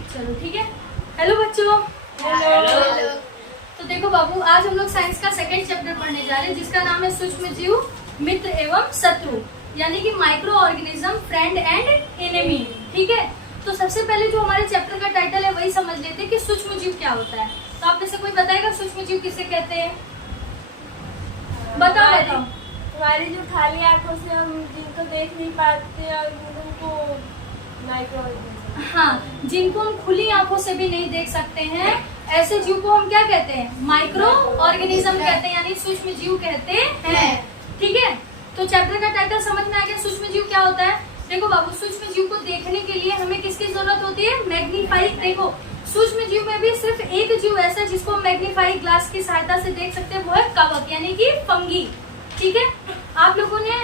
चलो ठीक है। हेलो बच्चों। हेलो। तो देखो बाबू, आज हम लोग साइंस का सेकंड चैप्टर पढ़ने जा रहे हैं जिसका नाम है सूक्ष्म जीव, मित्र एवं शत्रु, यानी कि micro organism, friend and enemy. ठीक है, तो सबसे पहले जो हमारे चैप्टर का टाइटल है वही समझ लेते हैं कि सूक्ष्म जीव क्या होता है। तो आप में से कोई बताएगा सूक्ष्म जीव किसे कहते हैं? बताओ। हमारी जो खाली आंखों से हम जिनको देख नहीं पाते और उनको माइक्रो ऑर्गेनिज्म। हाँ, जिनको हम खुली आंखों से भी नहीं देख सकते हैं, ऐसे जीव को हम क्या कहते हैं? माइक्रो ऑर्गेनिज्म कहते हैं, यानी सूक्ष्म जीव कहते हैं। ठीक है, तो चैप्टर का टाइटल समझ में आ गया। सूक्ष्म जीव क्या होता है? देखो बाबू, सूक्ष्म जीव को देखने के लिए हमें किसकी जरूरत होती है? मैग्नीफाइंग। देखो, सूक्ष्म जीव में भी सिर्फ एक जीव ऐसा है जिसको हम मैग्नीफाइंग ग्लास की सहायता से देख सकते हैं, वो है कवक, यानी कि फंगी। ठीक है, आप लोगों ने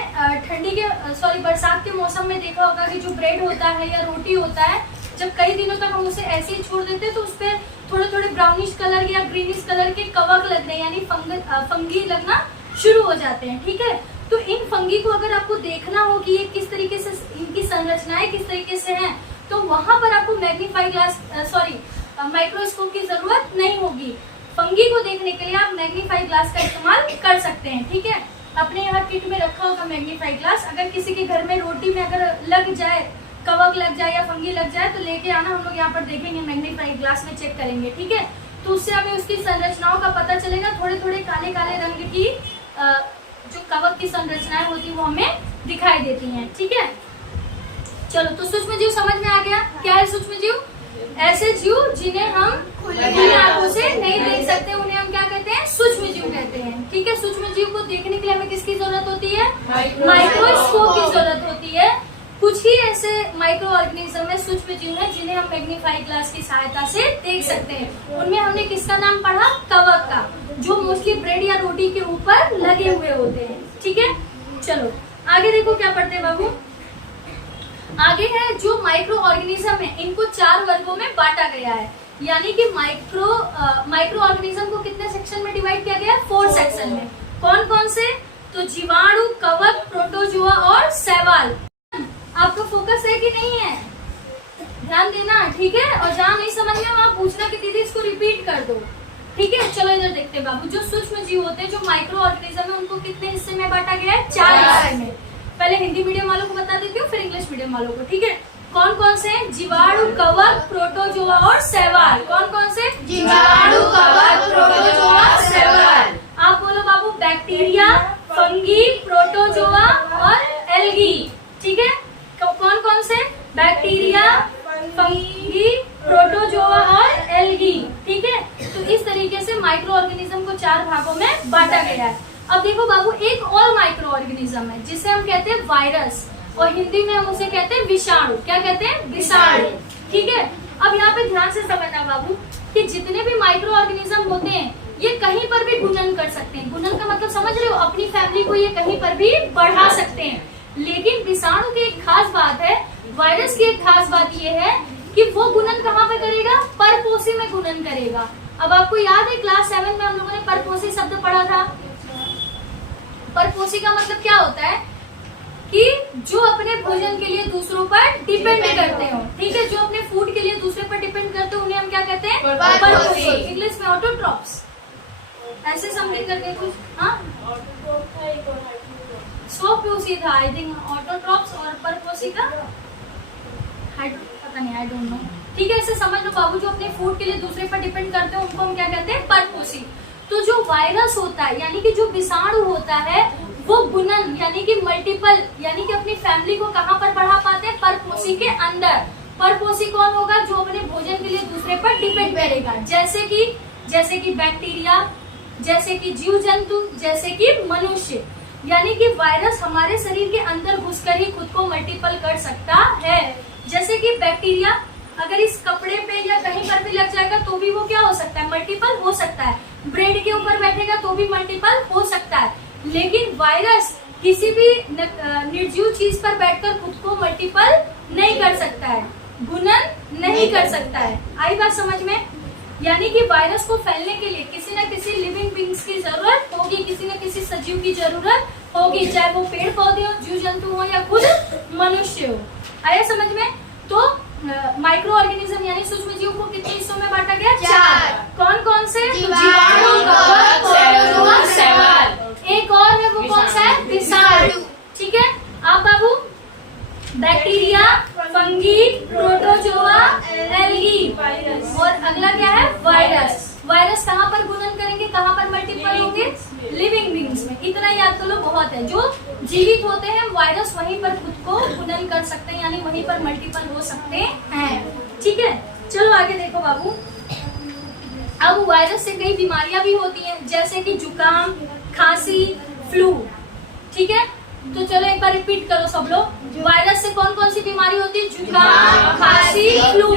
बरसात के मौसम में देखा होगा कि जो ब्रेड होता है या रोटी होता है, जब कई दिनों तक हम उसे ऐसे ही छोड़ देते हैं तो उस पर थोड़े थोड़े ब्राउनिश कलर या ग्रीनिश कलर के कवक लगने, यानी फंगी लगना शुरू हो जाते हैं। ठीक है, तो इन फंगी को अगर आपको देखना हो कि ये किस तरीके से, इनकी संरचनाएं किस तरीके से हैं, तो वहां पर आपको मैग्नीफाइंग ग्लास माइक्रोस्कोप की जरूरत नहीं होगी। फंगी को देखने के लिए आप मैग्नीफाइंग ग्लास का इस्तेमाल कर सकते हैं। ठीक है, अपने यहाँ किट में रखा होगा मैग्नीफाइंग ग्लास। अगर किसी के घर में रोटी में अगर लग जाए, कवक लग जाए या फंगी लग जाए, तो लेके आना, हम लोग यहाँ पर देखेंगे, मैग्नीफाइंग ग्लास में चेक करेंगे। ठीक है, तो उससे हमें उसकी संरचनाओं का पता चलेगा। थोड़े थोड़े काले काले रंग की जो कवक की संरचनाएं होती है वो हमें दिखाई देती हैं। ठीक है, चलो, तो सूक्ष्म जीव समझ में आ गया। क्या है सूक्ष्म जीव? ऐसे जीव जिन्हें हम खुली आंखों से नहीं देख सकते, उन्हें हम क्या कहते हैं? सूक्ष्म जीव कहते हैं। ठीक है, सूक्ष्म जीव को देखने के लिए हमें किसकी जरूरत होती है? माइक्रोस्कोप की जरूरत होती है। कुछ ही ऐसे माइक्रो ऑर्गेनिज्म में सूक्ष्म जीव है जिन्हें हम मैग्नीफाइंग ग्लास की सहायता से देख सकते हैं। उनमें हमने किसका नाम पढ़ा? कवक का, जो मोस्टली ब्रेड या रोटी के ऊपर लगे हुए होते हैं। ठीक है, चलो आगे देखो क्या पढ़ते हैं बाबू। आगे है जो माइक्रो ऑर्गेनिज्म है, इनको 4 वर्गों में बांटा गया है, यानी कि माइक्रो ऑर्गेनिज्म को कितने सेक्शन में डिवाइड किया गया है? 4 सेक्शन में। कौन कौन से? तो जीवाणु, कवक, प्रोटोजोआ और शैवाल। आपका फोकस है कि नहीं है? ध्यान देना, ठीक है। और जहाँ नहीं समझ में वहाँ पूछना कि दीदी इसको रिपीट कर दो। ठीक है, चलो इधर देखते हैं बाबू। जो सूक्ष्म जीव होते हैं, जो माइक्रो ऑर्गेनिज्म है, उनको कितने हिस्से में बांटा गया है? 4 हिस्से में। पहले हिंदी मीडियम वालों को बता देती हूँ, फिर इंग्लिश मीडियम वालों को। ठीक है, कौन कौन से? जीवाणु, कवक, प्रोटोजोआ और शैवाल। कौन कौन से? जीवाणु, कवक, प्रोटोजोआ, शैवाल। आप बोलो बाबू। बैक्टीरिया, फंगी, प्रोटोजोआ और एल्गी। ठीक है, कौन कौन से? बैक्टीरिया, फंगी, प्रोटोजोआ और एल्गी। ठीक है, तो इस तरीके से माइक्रो ऑर्गेनिज्म को 4 भागों में बांटा गया है। अब देखो बाबू, एक और माइक्रो ऑर्गेनिज्म है जिसे हम कहते हैं वायरस, और हिंदी में हम उसे कहते हैं विषाणु। क्या कहते हैं? विषाणु। ठीक है, अब यहाँ पे ध्यान से समझना बाबू कि जितने भी माइक्रो ऑर्गेनिज्म होते हैं, ये कहीं पर भी गुणन कर सकते हैं। गुणन का मतलब समझ रहे हो? अपनी फैमिली को ये कहीं पर भी बढ़ा सकते हैं। लेकिन विषाणु की एक खास बात है, वायरस की एक खास बात ये है कि वो गुणन कहाँ पे करेगा? परपोषी में गुणन करेगा। अब आपको याद है क्लास 7 में हम लोगों ने परपोषी शब्द पढ़ा था। परपोषी का मतलब क्या होता है? कि जो अपने भोजन के लिए दूसरों पर डिपेंड करते हो। ठीक है, जो अपने फूड के लिए दूसरे पर डिपेंड करते हो, उन्हें हम क्या कहते हैं? परपोषी। इंग्लिश में ऑटोट्रॉप्स, ऐसे समथिंग करके कुछ। हाँ, सोप्यूसी था आई थिंक, ऑटोट्रॉप्स और परपोषी का पता नहीं, आई डोंट नो। ठीक है, ऐसे समझ लो बाबू, जो अपने फूड के लिए दूसरे पर डिपेंड करते हैं उनको हम क्या कहते हैं? परपोषी। तो जो वायरस होता है, यानी कि जो विषाणु होता है, वो गुणन यानी कि मल्टीपल, यानी कि अपनी फैमिली को कहाँ पर बढ़ा पाते हैं? परपोषी के अंदर। परपोषी कौन होगा? जो अपने भोजन के लिए दूसरे पर डिपेंड करेगा, जैसे कि बैक्टीरिया, जैसे कि जीव जंतु, जैसे कि मनुष्य। यानी कि वायरस हमारे शरीर के अंदर घुसकर ही खुद को मल्टीपल कर सकता है। जैसे कि बैक्टीरिया अगर इस कपड़े पे या कहीं पर भी लग जाएगा तो भी वो क्या हो सकता है? मल्टीपल हो सकता है। ब्रेड के ऊपर बैठेगा तो भी मल्टीपल हो सकता है। लेकिन वायरस किसी भी निर्जीव चीज पर बैठकर खुद को मल्टीपल नहीं कर सकता है, गुणन नहीं कर सकता है। आई बात समझ में? यानी कि वायरस को फैलने के लिए किसी न किसी लिविंग बींग्स की जरूरत होगी, किसी न किसी सजीव की जरूरत होगी, चाहे वो पेड़ पौधे हो, जीव जंतु हो या खुद मनुष्य हो। आया समझ में? तो माइक्रो ऑर्गेनिज्म यानी सूक्ष्म जीव को कितने हिस्सों में बांटा गया? 4। कौन कौन से? जीवाणु, कवक, प्रोटोजोआ, शैवाल। एक और है, वो कौन सा है? विषाणु। ठीक है, आप बाबू बैक्टीरिया, फंगी, प्रोटोजोआ, एल्गी, और अगला क्या है? वायरस। वायरस कहाँ पर गुणन करेंगे, कहाँ पर मल्टीपल होंगे? लिविंग बींग्स में। इतना याद कर लो, बहुत है। जो जीवित होते हैं वायरस वहीं पर खुद को गुणन कर सकते हैं, यानी वहीं पर मल्टीपल हो सकते हैं। ठीक है, चलो आगे देखो बाबू। अब वायरस से कई बीमारियां भी होती हैं, जैसे कि जुकाम, खांसी, फ्लू। ठीक है, तो चलो एक बार रिपीट करो सब लोग। वायरस से कौन कौन सी बीमारी होती है? जुकाम, खांसी, फ्लू।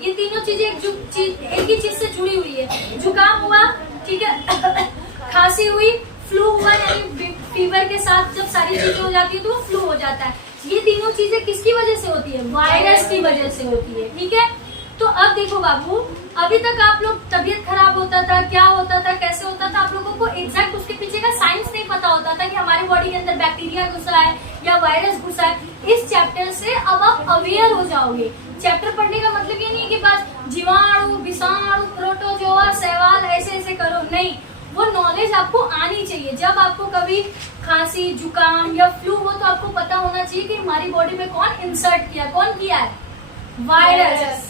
ये तीनों चीजें एक ही चीज से जुड़ी हुई है। जुकाम हुआ, ठीक है, खांसी हुई, फ्लू हुआ, यानी फीवर के साथ जब सारी चीजें हो जाती है तो वो फ्लू हो जाता है। ये तीनों चीजें किसकी वजह से होती है? वायरस की वजह से होती है। ठीक है, तो अब देखो बाबू, अभी तक आप लोग तबीयत खराब होता था, क्या होता था, कैसे होता था, आप लोगों को एग्जैक्ट उसके पीछे का साइंस नहीं पता होता था कि हमारी बॉडी के अंदर बैक्टीरिया घुसा है या वायरस घुसा है। इस चैप्टर से अब आप अवेयर हो जाओगे। चैप्टर पढ़ने का मतलब ये नहीं है कि बस जीवाणु, विषाणु, प्रोटोजोआ, शैवाल ऐसे ऐसे करो, नहीं। वो नॉलेज आपको आनी चाहिए। जब आपको कभी खांसी, जुकाम या फ्लू हो तो आपको पता होना चाहिए कि हमारी बॉडी में कौन इंसर्ट किया, कौन किया है? वायरस।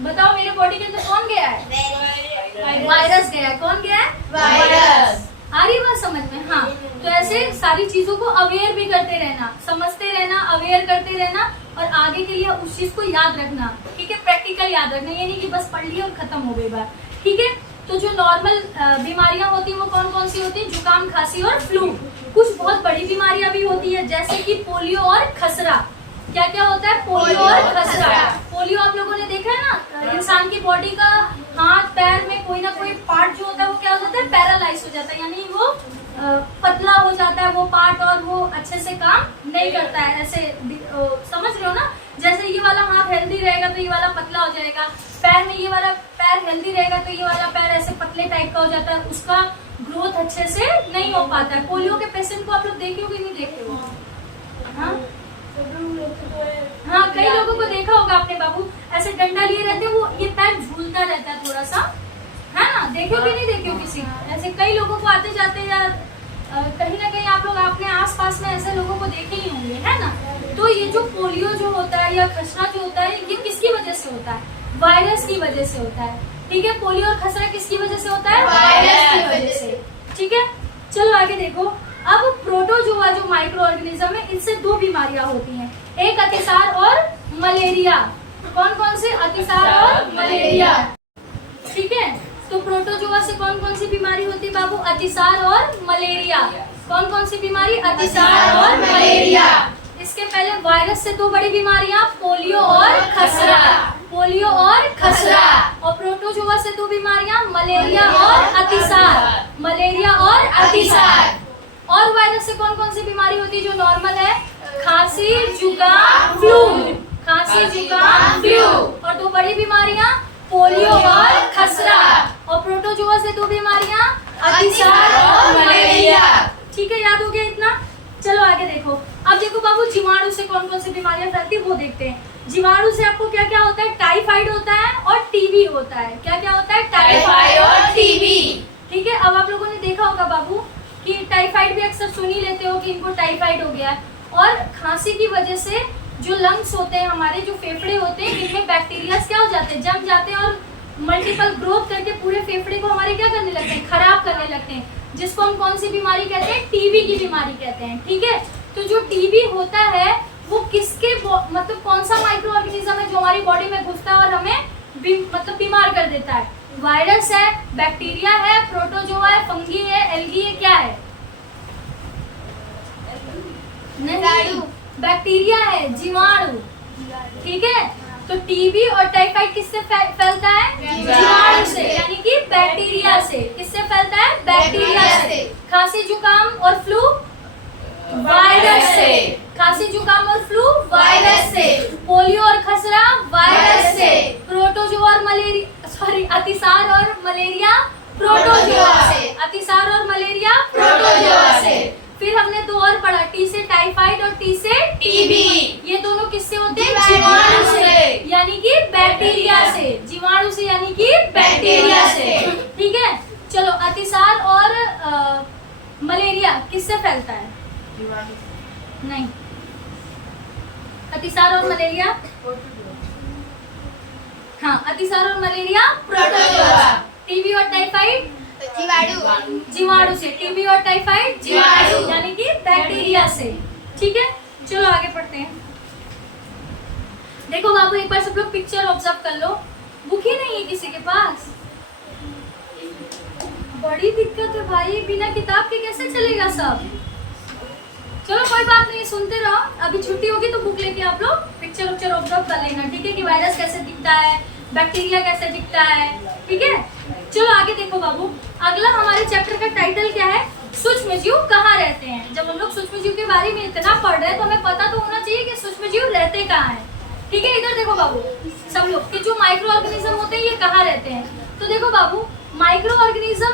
बताओ मेरे बॉडी के अंदर कौन गया है? वायरस गया है। कौन गया है? वायरस। आ रही बात समझ में? हाँ, तो ऐसे सारी चीजों को अवेयर भी करते रहना, समझते रहना, अवेयर करते रहना, और आगे के लिए उस चीज को याद रखना। ठीक है, प्रैक्टिकल याद रखना, ये नहीं कि बस पढ़ लिया और खत्म हो गई बात। ठीक है, तो जो नॉर्मल बीमारियां होती हैं वो कौन कौन सी होती है? जुकाम, खांसी और फ्लू। कुछ बहुत बड़ी बीमारियां भी होती है, जैसे कि पोलियो और खसरा। क्या क्या होता है? पोलियो और खसरा। पोलियो आप लोगों ने देखा है ना, इंसान की बॉडी का हाथ पैर में कोई ना कोई पार्ट जो होता है वो क्या हो जाता है? पैरालाइज हो जाता है, यानी वो पतला हो जाता है वो पार्ट, और वो अच्छे से काम नहीं करता है। ऐसे समझ रहे हो ना? जैसे ये वाला हाथ हेल्दी रहेगा तो ये वाला पतला हो जाएगा, पैर में ये वाला पैर हेल्दी रहेगा तो ये वाला पैर ऐसे पतले टाइप का हो जाता है, उसका ग्रोथ अच्छे से नहीं हो पाता है। पोलियो के पेशेंट को आप लोग देखे हो कि नहीं देखे हो? हाँ हाँ, कई लोगों को देखा होगा आपने बाबू, ऐसे डंडा लिए रहते हैं, वो ये पैर झूलता रहता है थोड़ा सा, है ना? देखे हो कि नहीं देखे हो किसी? ऐसे कई लोगों को आते जाते या कहीं ना कहीं आप लोग अपने आसपास में ऐसे लोगों को देखे ही होंगे, है ना? तो ये जो पोलियो जो होता है या खसरा जो होता है, ये किसकी वजह से होता है? वायरस की वजह से होता है। ठीक है, पोलियो और खसरा किसकी वजह से होता है? वायरस की वजह से। ठीक है, चलो आगे देखो। अब प्रोटोजोआ जो माइक्रो ऑर्गेनिज्म है, इनसे दो बीमारियां होती हैं, एक अतिसार और मलेरिया। कौन कौन से? अतिसार और मलेरिया। ठीक है, तो प्रोटोजोआ से कौन कौन सी बीमारी होती है बाबू? अतिसार और मलेरिया। कौन कौन सी बीमारी? अतिसार और मलेरिया। इसके पहले वायरस से दो बड़ी बीमारियां, पोलियो और खसरा। पोलियो और खसरा। और प्रोटोजोआ से दो बीमारियां, मलेरिया और अतिसार। मलेरिया और अतिसार। और वायरस से कौन कौन सी बीमारी होती है जो नॉर्मल है? खांसी, जुकाम, फ्लू। खांसी, जुकाम, फ्लू। और दो बड़ी बीमारियां, पोलियो और खसरा। और प्रोटोजोआ से दो बीमारियां, अतिसार और मलेरिया। ठीक है, याद हो गया इतना? चलो आगे देखो। अब देखो बाबू, जीवाणु से कौन कौन सी बीमारियां फैलती है वो देखते हैं। जीवाणु से आपको क्या क्या होता है? टाइफाइड होता है और टीबी होता है। क्या क्या होता है? टाइफाइड और टीबी। ठीक है, अब आप लोगों ने देखा होगा बाबू कि टाइफाइड भी अक्सर सुन ही लेते हो कि इनको टाइफाइड हो गया है। और खांसी की वजह से जो लंग्स होते हैं, हमारे जो फेफड़े होते हैं, इनमें बैक्टीरिया क्या हो जाते हैं? जम जाते हैं और मल्टीपल ग्रोथ करके पूरे फेफड़े को हमारे क्या करने लगते हैं? खराब करने लगते हैं, जिसको हम कौन सी बीमारी कहते हैं? टीबी की बीमारी कहते हैं। ठीक है, तो जो टीबी होता है वो किसके मतलब कौन सा माइक्रो ऑर्गेनिज्म है जो हमारी बॉडी में घुसता है और हमें मतलब बीमार कर देता है? वायरस है, बैक्टीरिया है, प्रोटोजोआ है, फंगी है, एल्गी है, क्या है? नहीं, बैक्टीरिया है, जीवाणु। ठीक है, तो टीबी और टाइफाइड किससे फैलता है? जीवाणु से, यानी कि बैक्टीरिया से। किससे फैलता है? बैक्टीरिया से। खांसी, जुकाम और फ्लू वायरस से। खांसी, जुकाम और फ्लू वायरस से। पोलियो और खसरा वायरस से। प्रोटोजोआ और मलेरिया, सॉरी, अतिसार और मलेरिया प्रोटोजोआ से। अतिसार और मलेरिया प्रोटोजोआ से। फिर हमने दो और पढ़ा, टी से टाइफाइड और टी से टीबी। ये दोनों किससे होते हैं? जीवाणु जीवाणु से। यानी कि बैक्टीरिया से। जीवाणु से यानी कि बैक्टीरिया से। ठीक है, चलो अतिसार और मलेरिया किससे फैलता है? नहीं, अतिसार और मलेरिया, हाँ अतिसार और मलेरिया प्रोटोजोआ। टीबी और टाइफाइड जीवाणु से। टीबी और टाइफाइड जीवाणु। यानी कि बैक्टीरिया से। ठीक है, चलो आगे पढ़ते हैं। देखो बाबू एक बार सब लोग पिक्चर ऑब्जर्व कर लो। बुक ही नहीं है किसी के पास, बड़ी दिक्कत है भाई, बिना किताब के कैसे चलेगा सब। चलो कोई बात नहीं, सुनते रहो। अभी छुट्टी होगी तो बुक लेके आप लोग पिक्चर उक्चर ऑब्जर्व कर लेना। ठीक है, कि वायरस कैसे दिखता है, बैक्टीरिया कैसे दिखता है। ठीक है, चलो आगे देखो बाबू। अगला हमारे चैप्टर का टाइटल क्या है? सूक्ष्म जीव कहाँ रहते हैं। जब हम लोग सूक्ष्म जीव के बारे में इतना पढ़ रहे हैं तो हमें पता तो होना चाहिए कि सूक्ष्म जीव रहते कहाँ हैं। ठीक है, इधर देखो बाबू सब लोग कि जो माइक्रो ऑर्गेनिज्म होते हैं ये कहाँ रहते हैं। तो देखो बाबू माइक्रो ऑर्गेनिज्म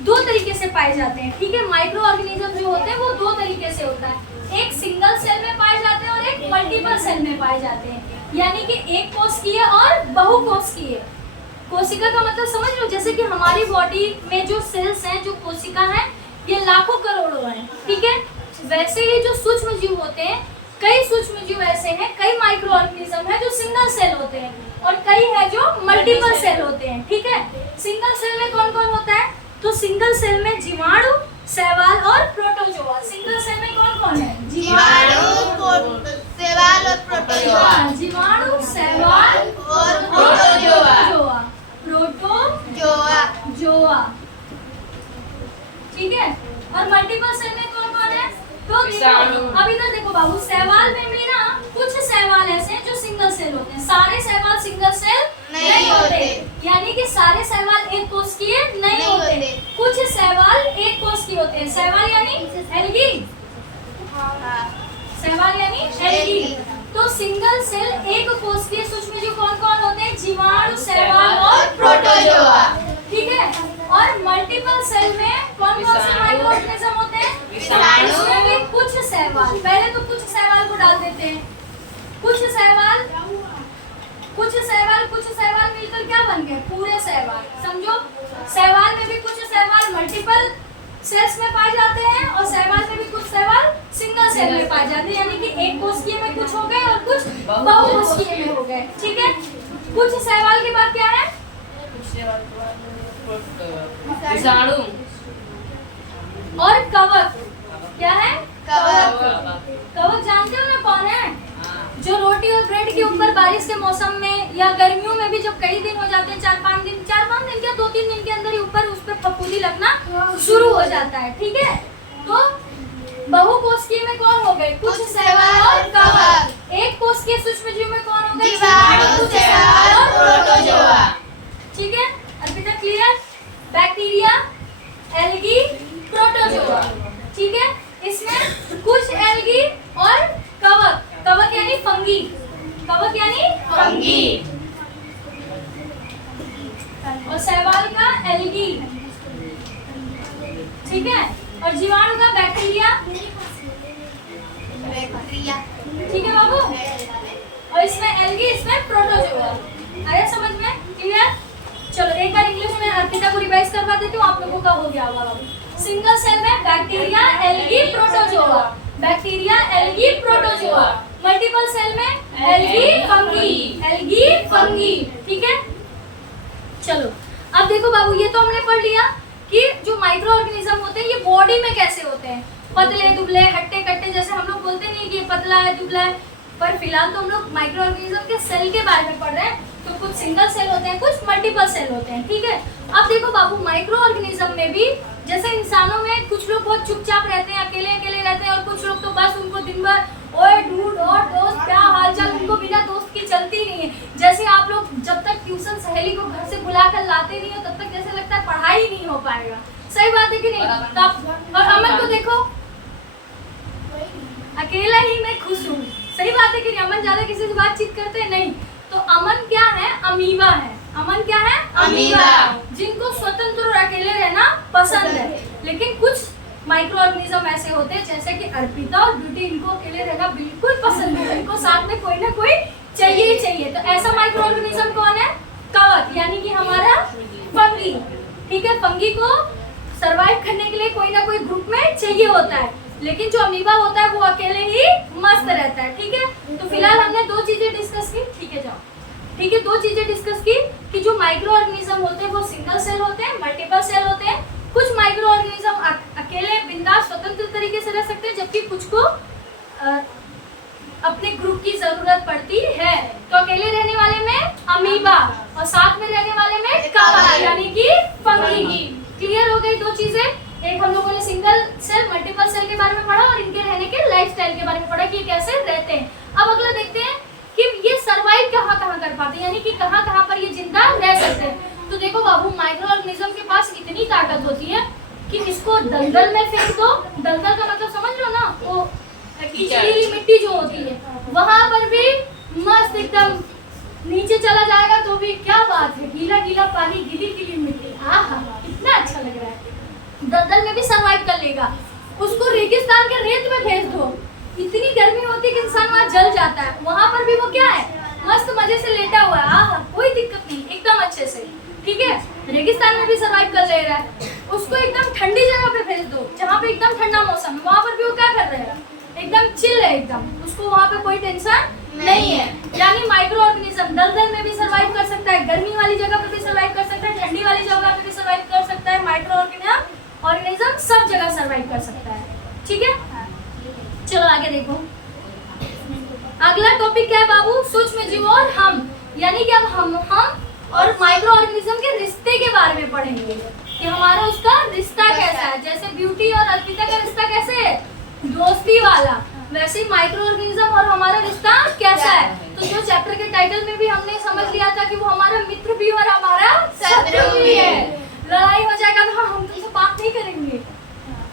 दो तरीके से पाए जाते हैं। ठीक है, माइक्रो ऑर्गेनिज्म जो होते हैं वो दो तरीके से होता है। एक सिंगल सेल में पाए जाते हैं और एक मल्टीपल सेल में पाए जाते हैं। यानी कि एक कोशिकीय और बहुकोशिकीय। कोशिका का मतलब समझ लो, जैसे कि हमारी बॉडी में जो सेल्स हैं, जो कोशिका हैं, ये लाखों करोड़ों हैं। ठीक है, वैसे ही जो सूक्ष्म जीव होते हैं, कई सूक्ष्म जीव ऐसे हैं, कई माइक्रो ऑर्गेनिज्म है जो सिंगल सेल होते हैं और कई है जो मल्टीपल सेल होते हैं। ठीक है, सिंगल सेल में कौन कौन होता है? तो सिंगल सेल में जीवाणु, शैवाल और प्रोटोजोआ। सिंगल सेल में कौन कौन है? शैवाल और प्रोटोजोआ। हाँ, जीवाणु, शैवाल और प्रोटोजोआ। प्रोटोजोआ। ठीक है, और मल्टीपल सेल में कौन कौन है? तो विषाणु। अब इधर देखो बाबू, शैवाल में भी ना कुछ शैवाल ऐसे हैं जो सिंगल सेल होते हैं। सारे शैवाल सिंगल सेल नहीं होते, यानी कि सारे शैवाल एक कोशिकीय नहीं होते। कुछ शैवाल एक कोशिकीय होते हैं। शैवाल यानी एल्गी, शैवाल यानी एल्गी। तो सिंगल सेल एक कोशिकीय सूक्ष्म जीव कौन कौन होते हैं? जीवाणु, शैवाल और प्रोटोजोआ। ठीक है, और मल्टीपल सेल में कौन कौन से माइक्रो ऑर्गेनिज्म होते हैं? विषाणु। इसमें भी कुछ शैवाल, पहले तो कुछ शैवाल को डाल देते हैं। कुछ शैवाल मिलकर क्या बन गए? पूरे शैवाल। समझो, शैवाल में भी कुछ शैवाल मल्टीपल सेल्स में पाए जाते हैं और शैवाल में भी कुछ शैवाल सिंगल सेल में पाए जाते हैं। यानी कि एक कोशिकीय में कुछ हो गए और कुछ बहुकोशिकीय में हो गए। ठीक है, कुछ शैवाल के बाद क्या है? विषाणु और कवक। क्या है? कवक। कवक जानते हो ना कौन है? जो रोटी और ब्रेड के ऊपर बारिश के मौसम में या गर्मियों में भी जब कई दिन हो जाते हैं, 4-5 दिन क्या 2-3 दिन के अंदर ही ऊपर उस पर फफूंदी लगना शुरू हो जाता है। ठीक है, तो बहुकोशिकीय में कौन हो गए? कुछ शैवाल और कवक। एक कोशिकीय सूक्ष्म जीव में कौन हो गए? जीवाणु, शैवाल और प्रोटोजोआ। ठीक है, अभी क्लियर? Bacteria, algae, protozoa. ठीक है, इसमें कुछ एल्गी और कवक। कवक यानी फंगी। कवक यानी फंगी। और शैवाल का एल्गी। ठीक है, और जीवाणु का बैक्टीरिया। ठीक है बाबू, और इसमें एल्गी, इसमें प्रोटोजोआ। आया समझ में? क्लियर? चलो एक बार इंग्लिश में अर्पिता को रिवाइज करवा देती हूँ, आप लोगों का हो गया होगा बाबू। सिंगल सेल में bacteria, algae, protozoa. Bacteria, algae, protozoa. Multiple cell में एल्गी, फंगी। Algae, fungi. ठीक है, चलो अब देखो बाबू, ये तो हमने पढ़ लिया कि जो माइक्रो ऑर्गेनिज्म होते हैं ये बॉडी में कैसे होते हैं। पतले दुबले, हट्टे कट्टे, जैसे हम लोग बोलते नहीं कि ये पतला है, दुबला है। पर फिलहाल तो हम लोग माइक्रो ऑर्गेनिज्म के सेल के बारे में पढ़ रहे हैं। तो कुछ सिंगल सेल होते हैं, कुछ मल्टीपल सेल होते हैं। ठीक है, अब देखो बाबू, माइक्रो ऑर्गेनिज्म में भी जैसे इंसानों में कुछ लोग बहुत चुपचाप रहते हैं, अकेले अकेले रहते हैं, और कुछ लोग तो बस उनको दिन भर ओए डूड और दोस्त क्या हालचाल, उनको बिना दोस्त की चलती नहीं है। जैसे आप लोग जब तक ट्यूशन सहेली को घर से बुलाकर लाते नहीं हो तब तक जैसे लगता है पढ़ाई नहीं हो पाएगा। सही बात है कि नहीं? और अमन को देखो, अकेला ही मैं खुश हूँ। सही बात है कि नहीं? अमन ज्यादा किसी से बातचीत करते हैं नहीं। तो अमन क्या है? अमीबा है। अमन क्या है? अमीबा। जिनको स्वतंत्र और अकेले रहना पसंद है। लेकिन कुछ माइक्रो ऑर्गेनिज्म ऐसे होते हैं जैसे कि अर्पिता और ब्यूटी, इनको अकेले रहना बिल्कुल पसंद नहीं है, इनको साथ में कोई ना कोई चाहिए ही चाहिए। तो ऐसा माइक्रो ऑर्गेनिज्म कौन है? कवक, यानी कि हमारा फंगी। ठीक है, फंगी को सरवाइव करने के लिए कोई ना कोई ग्रुप में चाहिए होता है, लेकिन जो अमीबा होता है वो अकेले ही मस्त रहता है। ठीक है, तो फिलहाल हमने दो चीजें डिस्कस की। ठीक है, जाओ। ठीक है, दो चीजें डिस्कस की कि जो माइक्रो ऑर्गेनिज्म होते हैं वो सिंगल सेल होते हैं, मल्टीपल सेल होते हैं। कुछ माइक्रो ऑर्गेनिज्म अकेले बिंदास स्वतंत्र तरीके से रह सकते हैं, जबकि कुछ को अपने ग्रुप की जरूरत पड़ती है। तो अकेले रहने वाले में अमीबा और साथ में रहने वाले में कवक, यानी कि फंगी। क्लियर हो गई दो चीजें? एक हम लोगों ने सिंगल सेल मल्टीपल सेल के बारे में पढ़ा और इनके रहने के लाइफस्टाइल के बारे में पढ़ा कि कैसे रहते हैं। अब अगला देखते हैं कि ये सरवाइव कहाँ कर पाते हैं, यानी कि कहाँ पर ये जिंदा रह सकते हैं। तो देखो बाबू, माइक्रो ऑर्गेनिज्म के पास इतनी ताकत होती है कि इसको दलदल में फेंक दो, दलदल का मतलब समझ लो ना, वो कीचड़ीली मिट्टी जो होती है वहां पर भी मस्त एकदम नीचे चला जाएगा तो भी क्या बात है, गीला गीला पानी, गीली गीली मिट्टी, आहा कितना अच्छा लग रहा है। दलदल में भी सरवाइव कर लेगा। उसको रेगिस्तान के रेत में भेज दो, इतनी गर्मी होती है कि इंसान वहाँ जल जाता है, वहां पर भी वो क्या है, मस्त मजे से लेटा हुआ है, आहा कोई दिक्कत नहीं, एकदम अच्छे से। ठीक है, रेगिस्तान में भी सरवाइव कर ले रहा है। उसको एकदम ठंडी जगह पे भेज दो जहाँ पे एकदम ठंडा मौसम है, वहां पर भी वो क्या कर रहा है, एकदम चिल है एकदम, उसको वहाँ पे कोई टेंशन नहीं है। यानी माइक्रो ऑर्गेनिज्म दलदल में भी सरवाइव कर सकता है, गर्मी वाली जगह पे भी सरवाइव कर सकता है, ठंडी वाली जगह पे भी सरवाइव कर सकता है। माइक्रो ऑर्गेनिज्म सब जगह सरवाइव कर सकता है। ठीक है, चलो आगे देखो। अगला टॉपिक क्या है बाबू? सूक्ष्म जीव और हम, यानी कि अब हम और माइक्रो ऑर्गेनिज्म के रिश्ते के बारे में पढ़ेंगे कि हमारा उसका रिश्ता कैसा है। जैसे ब्यूटी और अर्पिता का रिश्ता कैसे है, दोस्ती वाला, वैसे ही माइक्रो ऑर्गेनिज्म और हमारा रिश्ता कैसा है। तो जो चैप्टर के टाइटल में भी हमने समझ लिया था कि वो हमारा मित्र भी और हमारा शत्रु भी है। लड़ाई हो जाएगा तो हम तुमसे बात नहीं करेंगे,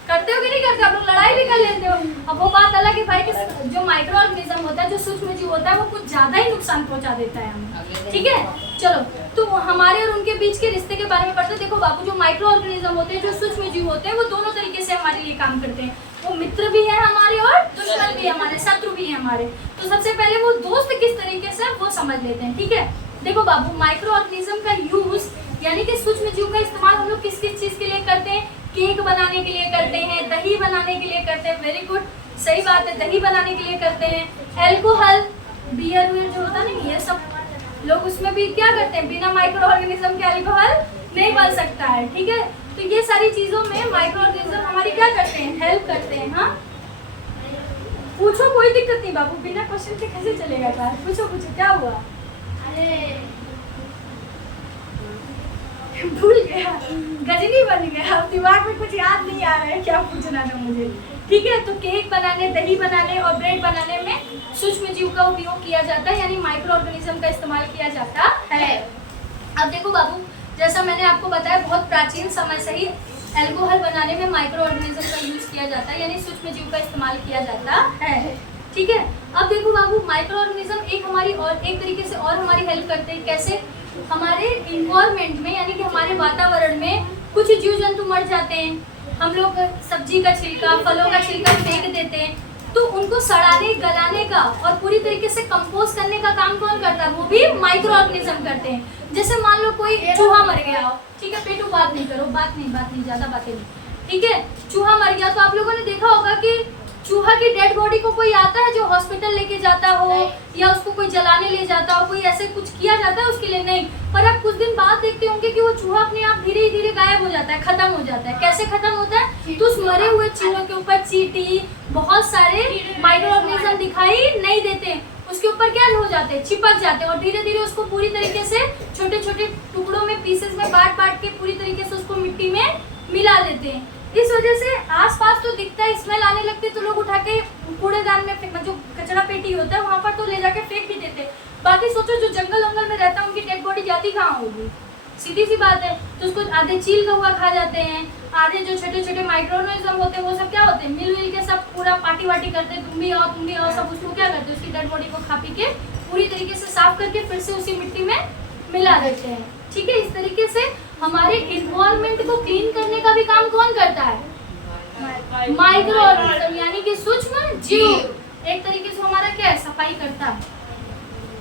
करते हो कि नहीं करते? आप लोग लड़ाई भी कर लेते हो। अब वो बात अलग है भाई कि जो माइक्रो ऑर्गेनिज्म होता है, जो सूक्ष्म जीव होता है, वो कुछ ज्यादा ही नुकसान पहुंचा देता है हमें। ठीक है, चलो तो हमारे और उनके बीच के रिश्ते के बारे में पढ़ते हैं। देखो बाबू, जो माइक्रो ऑर्गेनिज्म होते हैं, जो सूक्ष्म जीव होते हैं, वो दोनों तरीके से हमारे लिए काम करते हैं। वो मित्र भी है हमारे और दुश्मन भी है हमारे, शत्रु भी है हमारे। तो सबसे पहले वो दोस्त किस तरीके से वो समझ लेते हैं। ठीक है, देखो बाबू, माइक्रो ऑर्गेनिज्म का यूज यानी कि सूक्ष्म जीव का इस्तेमाल हम लोग किस किस चीज के लिए करते हैं? केक बनाने के लिए करते हैं, दही बनाने के लिए करते हैं, वेरी गुड, सही बात है, दही बनाने के लिए करते हैं। एल्कोहल, बियर जो होता नहीं, ये सब लोग उसमें भी क्या करते हैं, बिना माइक्रो ऑर्गेनिज्म के अल्कोहल नहीं बन सकता है। ठीक है, तो ये सारी चीजों में माइक्रो ऑर्गेनिज्म हमारी क्या करते हैं, हेल्प करते हैं। हाँ पूछो, कोई दिक्कत नहीं बाबू, बिना क्वेश्चन के कैसे चलेगा क्लास? पूछो क्या हुआ? अरे भूल गया, गजनी बन गया, दिमाग में कुछ याद नहीं आ रहा है क्या पूछना था मुझे। ठीक है, तो केक बनाने, दही बनाने और ब्रेड बनाने में सूक्ष्म जीव का उपयोग किया जाता है, यानी माइक्रो ऑर्गेनिज्म का इस्तेमाल किया जाता है। अब देखो बाबू, जैसा मैंने आपको बताया, बहुत प्राचीन समय से ही अल्कोहल बनाने में माइक्रो ऑर्गेनिज्म का यूज किया जाता है, यानी सूक्ष्म जीव का इस्तेमाल किया जाता है। ठीक है, अब देखो बाबू, माइक्रो ऑर्गेनिज्म एक हमारी और एक तरीके से और हमारी हेल्प करते हैं। कैसे? हमारे इन्वायरमेंट में, यानी कि हमारे वातावरण में कुछ जीव जंतु मर जाते हैं, हम लोग सब्जी का छिलका, फलों का छिलका फेंक देते हैं, तो उनको सड़ाने, गलाने का और पूरी तरीके से कंपोस्ट करने का काम कौन करता है? वो भी माइक्रो ऑर्गेनिज्म करते हैं। जैसे मान लो कोई चूहा मर गया हो, ठीक है, पेटू बात नहीं करो, बात नहीं, ज्यादा बातें नहीं। ठीक है, चूहा मर गया तो आप लोगों ने देखा होगा कि चूहा की डेड बॉडी को कोई आता है जो हॉस्पिटल लेके जाता हो या उसको कोई जलाने ले जाता हो, कोई ऐसे कुछ किया जाता है उसके लिए? नहीं। पर आप कुछ दिन बाद देखते होंगे कि वो चूहा अपने आप धीरे धीरे गायब हो जाता है, खत्म हो जाता है। कैसे खत्म होता है? तो उस मरे हुए चूहे के ऊपर चींटी, बहुत सारे माइक्रो ऑर्गेनिज्म दिखाई नहीं देते, उसके ऊपर क्या हो जाते हैं, चिपक जाते हैं और धीरे धीरे उसको पूरी तरीके से छोटे छोटे टुकड़ों में, पीसेस में बांट के पूरी तरीके से उसको मिट्टी में मिला देते हैं। इस वजह से आसपास तो दिखता है, स्मेल आने लगती है, तो लोग उठा के कूड़ेदान में, जो कचरा पेटी होता है वहाँ पर तो ले जाके फेंक भी देते हैं। बाकी सोचो जो जंगल वंगल में रहता है उनकी डेड बॉडी जाती कहाँ होगी? सीधी सी बात है। तो उसको आधे चील कौवा खा जाते हैं, आधे जो छोटे छोटे माइक्रो ऑर्गेनिज्म होते हैं वो सब क्या होते हैं, मिल के सब पूरा पार्टी वार्टी करते हैं, तुम भी आओ, सब उसको क्या करते हैं, उसकी डेड बॉडी को खा पी के पूरी तरीके से साफ करके फिर से उसी मिट्टी में मिला देते हैं। ठीक है, इस तरीके से हमारे इन्वायरमेंट को क्लीन करने का भी काम कौन करता है? माइक्रो ऑर्गेनिज्म यानी कि सूक्ष्म जीव। एक तरीके से हमारा क्या है, सफाई करता है,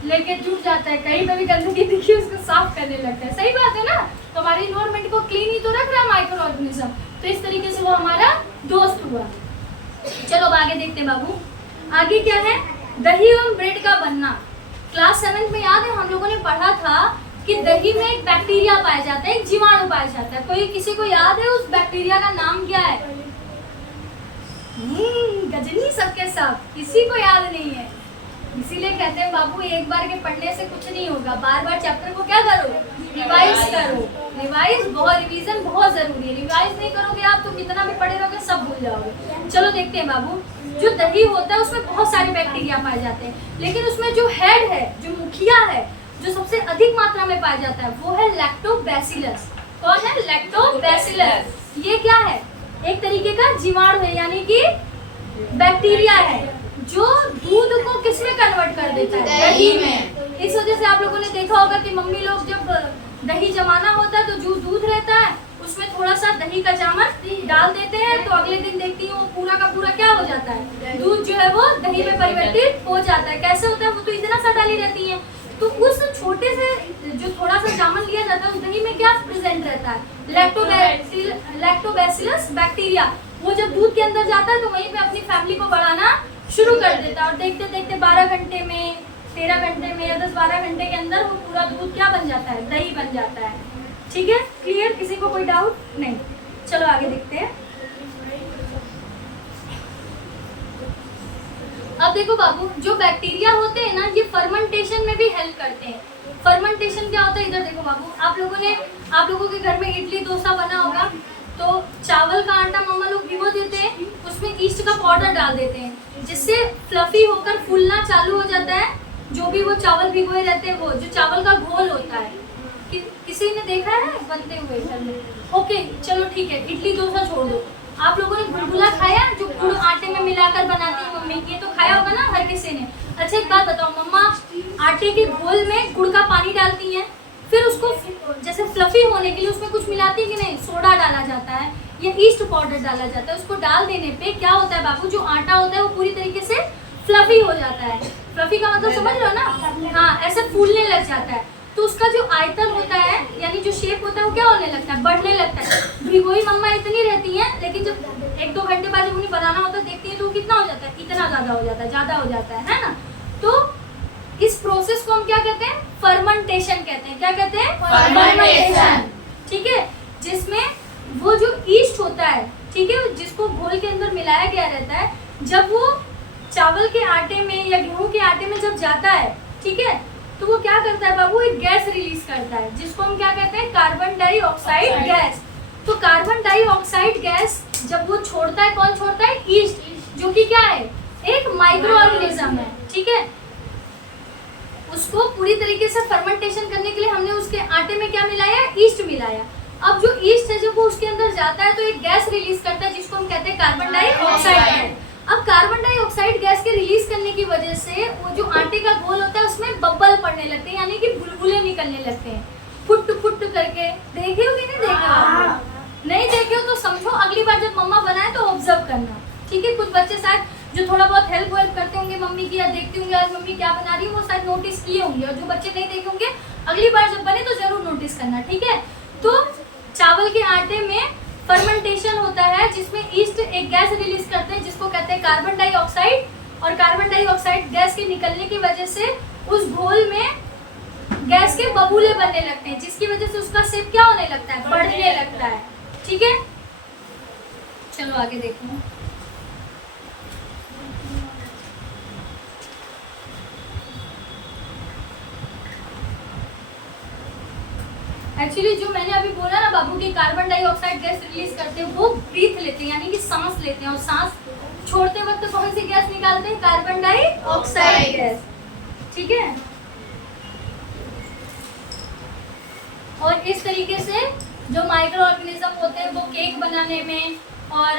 लेके जुट जाता है, कहीं पे भी गंदगी दिखी उसको साफ करने लगता है। सही बात है ना, तो हमारे इन्वायरमेंट को क्लीन ही तो रख रहा है माइक्रो ऑर्गेनिज्म। तो इस तरीके से वो हमारा दोस्त हुआ। चलो अब आगे देखते हैं बाबू, आगे क्या है, दही एवं ब्रेड का बनना। क्लास 7 में याद है हम लोगों ने पढ़ा था कि दही में एक बैक्टीरिया पाया जाता है, एक जीवाणु पाया जाता है। कोई किसी को याद है उस बैक्टीरिया का नाम क्या है? गजनी सबके सब, किसी को याद नहीं है। इसीलिए कहते हैं बाबू एक बार के पढ़ने से कुछ नहीं होगा, बार बार चैप्टर को क्या करो, रिवाइज करो। रिवीजन बहुत जरूरी है। रिवाइज नहीं करोगे आप तो कितना भी पढ़े रहोगे सब भूल जाओगे। चलो देखते हैं बाबू, जो दही होता है उसमें बहुत सारे बैक्टीरिया पाए जाते हैं, लेकिन उसमें जो हेड है, जो मुखिया है, जो सबसे अधिक मात्रा में पाया जाता है वो है लैक्टोबैसिलस। कौन है? लैक्टोबैसिलस। ये क्या है? एक तरीके का जीवाणु है, यानी कि बैक्टीरिया है जो दूध को किसमें कन्वर्ट कर देता है? दही में। इस वजह से आप लोगों ने देखा होगा कि मम्मी लोग जब दही जमाना होता है तो जो दूध रहता है उसमें थोड़ा सा दही का चामच डाल देते हैं, तो अगले दिन देखती हूँ पूरा का पूरा क्या हो जाता है, दूध जो है वो दही में परिवर्तित हो जाता है। कैसे होता है? वो तो इतना सा डाली रहती है। तो उस छोटे से जो थोड़ा सा जामन लिया जाता है उस दही में क्या प्रेजेंट रहता है? Lactobacillus bacteria. वो जब दूध के अंदर जाता है तो वहीं पे अपनी फैमिली को बढ़ाना शुरू कर देता है, और देखते देखते 12 घंटे में, 13 घंटे में या 10-12 घंटे के अंदर वो पूरा दूध क्या बन जाता है? दही बन जाता है। ठीक है, क्लियर? किसी को कोई डाउट नहीं? चलो आगे देखते हैं। अब देखो बाबू, जो बैक्टीरिया होते हैं ना, ये फर्मेंटेशन में भी हेल्प करते हैं। फर्मेंटेशन क्या होता है? इधर देखो बाबू, आप लोगों के घर में इडली डोसा बना होगा, तो चावल का आटा मम्मा लोग भिगो देते हैं, उसमें ईस्ट का पाउडर डाल देते हैं, जिससे फ्लफी होकर फूलना चालू हो जाता है। जो भी वो चावल भिगोए रहते हैं, वो जो चावल का घोल होता है, किसी ने देखा है बनते हुए घर में? ओके चलो ठीक है, इडली डोसा छोड़ दो। आप लोगों ने गुलगुला खाया, जो गुड़ आटे में मिलाकर बनाती है मम्मी, ये तो खाया होगा ना हर किसी ने। अच्छा एक बात बताओ, मम्मा आटे के घोल में गुड़ का पानी डालती हैं, फिर उसको जैसे फ्लफी होने के लिए उसमें कुछ मिलाती है कि नहीं? सोडा डाला जाता है या ईस्ट पाउडर डाला जाता है। उसको डाल देने पे क्या होता है बाबू, जो आटा होता है वो पूरी तरीके से फ्लफी हो जाता है। फ्लफी का मतलब समझ लो ना, हाँ, ऐसे फूलने लग जाता है। तो उसका जो आयतन होता है, यानी जो शेप होता है, वो क्या होने लगता है? बढ़ने लगता है। भिगोई मम्मा इतनी रहती हैं, लेकिन जब 1-2 घंटे बाद जब उन्हें बनाना होता है देखती है तो वो कितना हो जाता है? इतना ज़्यादा हो जाता है, ज़्यादा हो जाता है ना। तो इस प्रोसेस को हम क्या कहते हैं? फर्मेंटेशन कहते हैं। क्या कहते हैं? फर्मेंटेशन। ठीक है, जिसमें वो जो ईस्ट होता है, ठीक है, जिसको घोल के अंदर मिलाया गया रहता है, जब वो चावल के आटे में या गेहूं के आटे में जब जाता है, ठीक है, तो वो क्या करता है बाबू? एक गैस रिलीज करता है, जिसको हम क्या कहते हैं? Carbon dioxide gas. तो कार्बन डाइऑक्साइड गैस जब वो छोड़ता है, कौन छोड़ता है? ईस्ट, जो कि क्या है? एक माइक्रो ऑर्गेनिज्म है। ठीक है, उसको पूरी तरीके से फर्मेंटेशन करने के लिए हमने उसके आटे में क्या मिलाया? ईस्ट मिलाया। अब जो ईस्ट है जब वो उसके अंदर जाता है तो एक गैस रिलीज करता है, जिसको हम कहते हैं कार्बन डाइऑक्साइड गैस। अब कार्बन डाइऑक्साइड गैस के रिलीज करने की वजह से वो जो आटे का घोल होता है उसमें बबल पड़ने लगते हैं, यानी कि बुलबुले निकलने लगते हैं, फुट फुट करके। देखे हो कि नहीं देखे हो? नहीं देखे हो तो समझो अगली बार जब मम्मा बनाए तो ऑब्जर्व करना। ठीक है, कुछ बच्चे शायद जो थोड़ा बहुत हेल्प करते होंगे मम्मी की, या देखते होंगे आज मम्मी क्या बना रही है, वो शायद नोटिस किए होंगे, और जो बच्चे नहीं देखे होंगे अगली बार जब बने तो जरूर नोटिस करना। ठीक है, तो चावल के आटे में फर्मेंटेशन होता है, जिसमें ईस्ट एक गैस रिलीज करते हैं, जिसको कहते हैं कार्बन डाइऑक्साइड, और कार्बन डाइऑक्साइड गैस के निकलने की वजह से उस घोल में गैस के बबूले बनने लगते हैं, जिसकी वजह से उसका शेप क्या होने लगता है? बढ़ने लगता है। ठीक है, चलो आगे देखो। एक्चुअली जो मैंने अभी बोला ना बाबू की कार्बन डाइऑक्साइड गैस रिलीज करते हैं, वो ब्रीथ लेते हैं, यानी कि सांस लेते हैं, और सांस छोड़ते वक्त कौन सी गैस निकालते हैं? Carbon dioxide gas. ठीक है, और इस तरीके से जो माइक्रो ऑर्गेनिज्म होते हैं वो केक बनाने में, और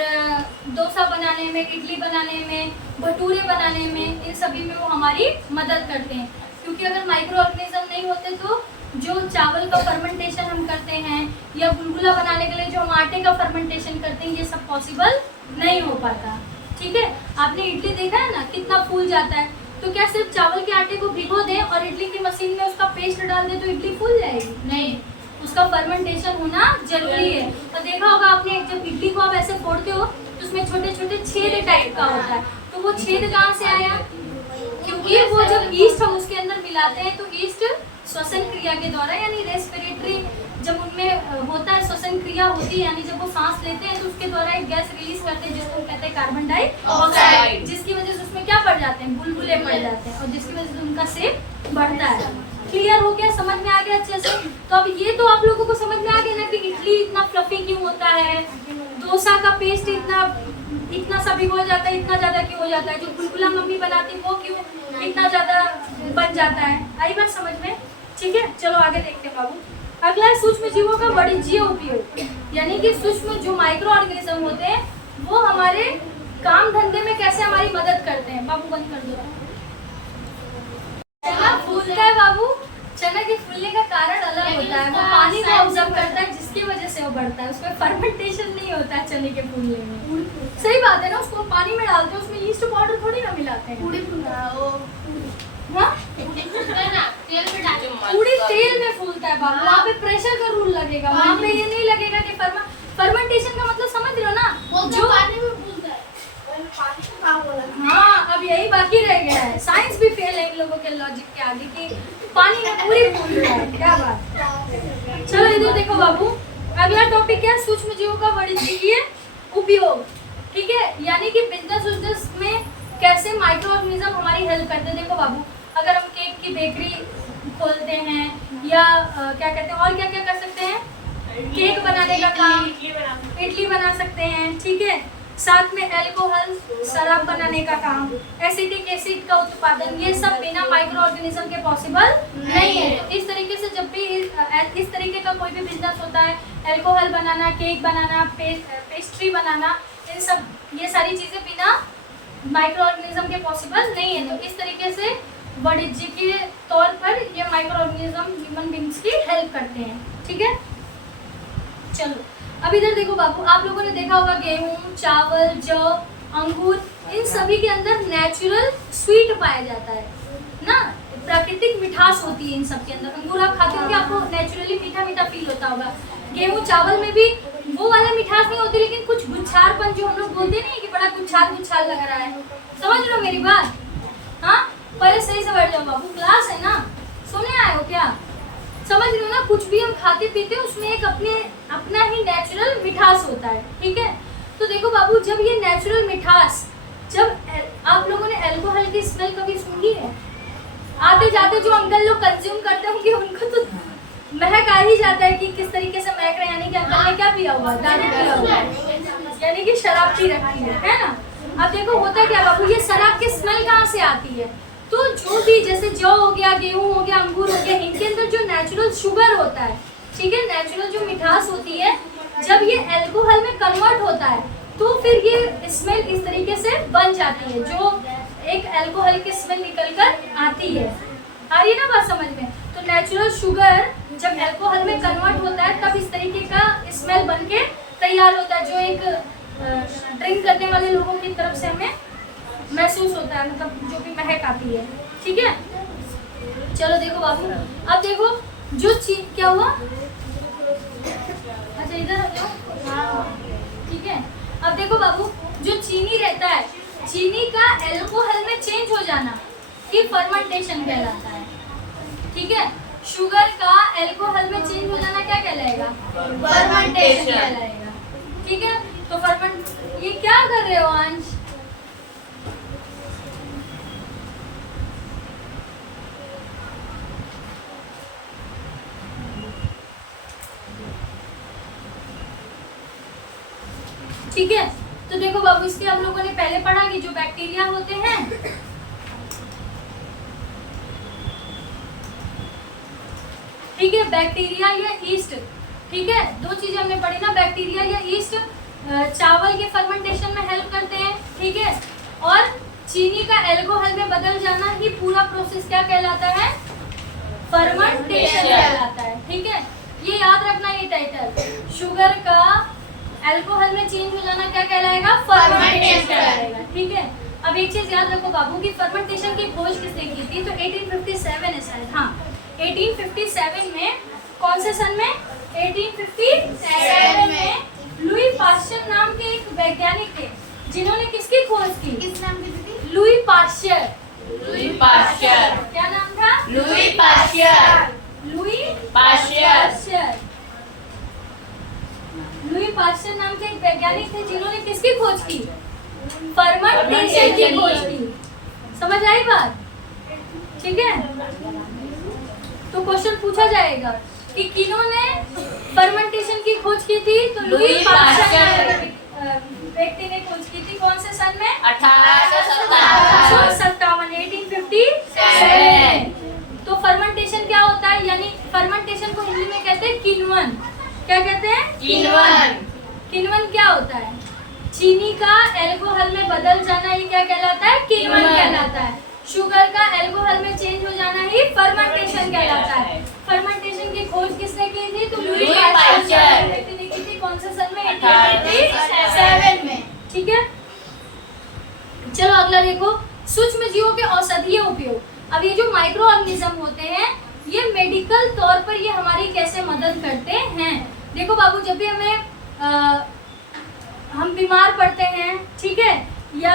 डोसा बनाने में, इडली बनाने में, भटूरे बनाने में, इन सभी में वो हमारी मदद करते हैं। क्योंकि अगर माइक्रो ऑर्गेनिज्म नहीं होते तो जो चावल का फर्मेंटेशन हम करते हैं, या गुलगुला बनाने के लिए जो हम आटे का फर्मेंटेशन करते हैं, ये सब पॉसिबल नहीं हो पाता। ठीक है, आपने इडली देखा है ना कितना फूल जाता है, तो क्या सिर्फ चावल के आटे को भिगो दें और इडली की मशीन में उसका पेस्ट डाल दें तो इडली फूल जाएगी? नहीं, उसका फर्मेंटेशन होना जरूरी है। तो देखा होगा आपने, जब इडली को आप ऐसे फोड़ते हो तो उसमें छोटे छोटे छेद टाइप का होता है, तो वो छेद कहाँ से आया? क्योंकि वो जब ईस्ट हम उसके अंदर मिलाते हैं तो ईस्ट श्वसन क्रिया के द्वारा, यानी रेस्पिरेटरी जब उनमें होता है, श्वसन क्रिया होती है, यानी जब वो सांस लेते हैं तो उसके द्वारा एक गैस रिलीज करते हैं जिसको हम कहते हैं कार्बन डाइऑक्साइड, जिसकी वजह से उसमें क्या पड़ जाते हैं? बुलबुले पड़ जाते हैं, और जिसकी वजह से उनका शेप बढ़ता है। क्लियर हो गया? समझ में आ गया अच्छे से? तो अब ये तो आप लोगों को समझ में आ गया ना कि इडली इतना फ्लफी क्यों होता है, डोसा का पेस्ट इतना सा भिगो जाता है, इतना ज्यादा क्यों हो जाता है, जो बुलबुला मम्मी बनाती वो क्यों इतना ज्यादा बन जाता है। आई बात समझ में? ठीक है, चलो आगे देखते हैं बाबू। अगला है सूक्ष्म जीवों का वाणिज्यिक उपयोग, यानी कि सूक्ष्म जो माइक्रो ऑर्गेनिज्म होते हैं वो हमारे काम धंधे में कैसे हमारी मदद करते हैं। बाबू बंद कर दो। चना फूलता है बाबू, चना के फूलने का कारण अलग होता है, वो पानी को ऑब्जर्व करता है जिसकी वजह से वो बढ़ता है, उसमें फर्मेंटेशन नहीं होता है चने के फूलने में। सही बात है ना, उसको पानी में डालते हैं, उसमें यीस्ट पाउडर थोड़ी ना मिलाते हैं। पूरी तेल में फूलता है बाबू, वहाँ पे प्रेशर का रूल लगेगा, वहाँ पे ये नहीं लगेगा कि फर्मेंटेशन का मतलब समझ रहे हो ना, जो पानी में फूलता है, पानी में काम हो रहा है। हाँ, अब यही बाकी रह गया है, साइंस भी फेल है इन लोगों के लॉजिक के आगे कि पानी में पूरी फूल रहा है। क्या बात। चलो इधर देखो बाबू, अगला टॉपिक है सूक्ष्म जीवों का वाणिज्यिक उपयोग। ठीक है, यानी कि बिजनेस में कैसे माइक्रो ऑर्गेनिज्म हमारी हेल्प करते हैं। देखो बाबू, अगर हम केक की बेकरी खोलते हैं या क्या कहते हैं, और क्या क्या कर सकते हैं, केक बनाने का काम, इडली बना सकते हैं। ठीक है, साथ में अल्कोहल, शराब बनाने का काम, एसिटिक एसिड का उत्पादन, ये सब बिना माइक्रो ऑर्गेनिज्म के पॉसिबल नहीं है। तो इस तरीके से जब भी इस तरीके का कोई भी बिजनेस होता है, अल्कोहल बनाना, केक बनाना, पेस्ट्री बनाना, इन सब ये सारी चीजें बिना माइक्रो ऑर्गेनिज्म के पॉसिबल नहीं है। तो इस तरीके से वाणिज्य के तौर पर ये माइक्रो ऑर्गेनिज्म ह्यूमन बींग्स की हेल्प करते हैं। ठीक है, चलो अब इधर देखो बाबू, आप लोगों ने देखा होगा गेहूं, चावल, जौ, अंगूर, इन सभी के अंदर नेचुरल स्वीट पाया जाता है ना, प्राकृतिक मिठास होती है इन सब के अंदर। अंगूर आप खाते होंगे, आपको नेचुरली मीठा मीठा फील होता होगा। गेहूं, चावल में भी वो वाला मिठास नहीं होती, लेकिन कुछ गुच्छारपन जो हम लोग बोलते नहीं कि बड़ा गुच्छार गुच्छार लग रहा है। समझ लो मेरी बात? हाँ, पहले सही से बैठ जाओ बाबू, क्लास है ना, सुने आए हो क्या? समझ रहे हो ना, कुछ भी हम खाते पीते हैं उसमें एक अपना ही नेचुरल मिठास होता है। ठीक है, तो देखो बाबू, जब ये नेचुरल मिठास, जब आप लोगों ने अल्कोहल की स्मेल कभी सुनी है? आते जाते जो अंकल लोग कंज्यूम करते होंगे उनको तो महक आ ही जाता है कि किस तरीके से महक रहे, यानी कि अंकल ने क्या पिया हुआ, दारू पिया हुआ, यानी कि शराब पी रखी है ना। अब देखो होता क्या बाबू, ये शराब की स्मेल कहाँ से आती है? तो जो भी जैसे जौ हो गया, गेहूं हो गया, अंगूर हो गया, इनके अंदर जो नेचुरल शुगर होता है, ठीक है, नेचुरल जो मिठास होती है, जब ये अल्कोहल में कन्वर्ट होता है तो फिर ये स्मेल इस तरीके से बन जाती है, जो एक अल्कोहल की स्मेल निकल कर आती है। आ रही है ना बात समझ में? तो नेचुरल शुगर जब अल्कोहल में कन्वर्ट होता है तब इस तरीके का स्मेल बन के तैयार होता है, जो एक ड्रिंक करने वाले लोगों की तरफ से हमें महसूस होता है, मतलब जो भी महक आती है। ठीक है, चलो देखो बाबू, अब देखो जो चीज क्या हुआ, अच्छा इधर आ जाओ। ठीक है, अब देखो बाबू, जो चीनी रहता है, चीनी का अल्कोहल में चेंज हो जाना ये फर्मेंटेशन कहलाता है। ठीक है, शुगर का अल्कोहल में चेंज हो जाना क्या कहलाएगा? फर्मेंटेशन कहलाएगा। ठीक है, तो फर्मेंट, ये क्या कर रहे हो अंश? ठीक है, तो देखो बाबू, इसके हम लोगों ने पहले पढ़ा कि जो बैक्टीरिया होते हैं, ठीक है, बैक्टीरिया या ईस्ट, ठीक है, दो चीजें हमने पढ़ी ना, बैक्टीरिया या ईस्ट चावल के फर्मेंटेशन में हेल्प करते हैं। ठीक है, और चीनी का अल्कोहल में बदल जाना ही पूरा प्रोसेस क्या कहलाता है? फर्मेंटेशन कहलाता है। ठीक है, ये याद रखना, ये टाइटल, शुगर का अल्कोहल में चेंज हो जाना क्या कहलाएगा? Fermentation Fermentation। कहलाएगा। ठीक है, अब एक चीज याद रखो बाबू की फर्मेंटेशन की खोज किसने की थी? तो 1857 है शायद, हाँ 1857 में। कौन से सन में? 1857 में लुई पाश्चर नाम के एक वैज्ञानिक थे जिन्होंने किसकी खोज की? किस नाम की दीदी? Louis Pasteur. Louis Pasteur. क्या नाम था? Louis Pasteur. Louis Pasteur. Pasteur. Louis Pasteur नाम के एक वैज्ञानिक थे जिन्होंने किसकी खोज की? फर्मेंटेशन की खोज की। समझ आई बात? ठीक है, तो क्वेश्चन पूछा जाएगा कि किन्होंने फर्मेंटेशन की खोज की थी? तो लुई पाश्चर व्यक्ति ने खोज की थी। कौन से सन में? 1857। 1857। तो फर्मेंटेशन क्या होता है? यानी फर्मेंटेशन को हिंदी में कहते हैं किण्वन। क्या कहते हैं? किण्वन। किण्वन क्या होता है? चीनी का अल्कोहल में बदल जाना ही क्या कहलाता है? किण्वन किण्वन। कहलाता है। शुगर का अल्कोहल में चेंज हो जाना ही फर्मेंटेशन कहलाता है। फर्मेंटेशन की खोज किसने की थी? तो लुई लुई पाश्चर पाश्चर व्यक्ति ने की थी। कौन से सन में? 1857 में। ठीक है, चलो अगला देखो, सूक्ष्म जीवों के औषधीय उपयोग। अब ये जो माइक्रो ऑर्गेनिज्म होते हैं ये मेडिकल तौर पर ये हमारी कैसे मदद करते हैं? देखो बाबू, जब भी हम बीमार पड़ते हैं, ठीक है, या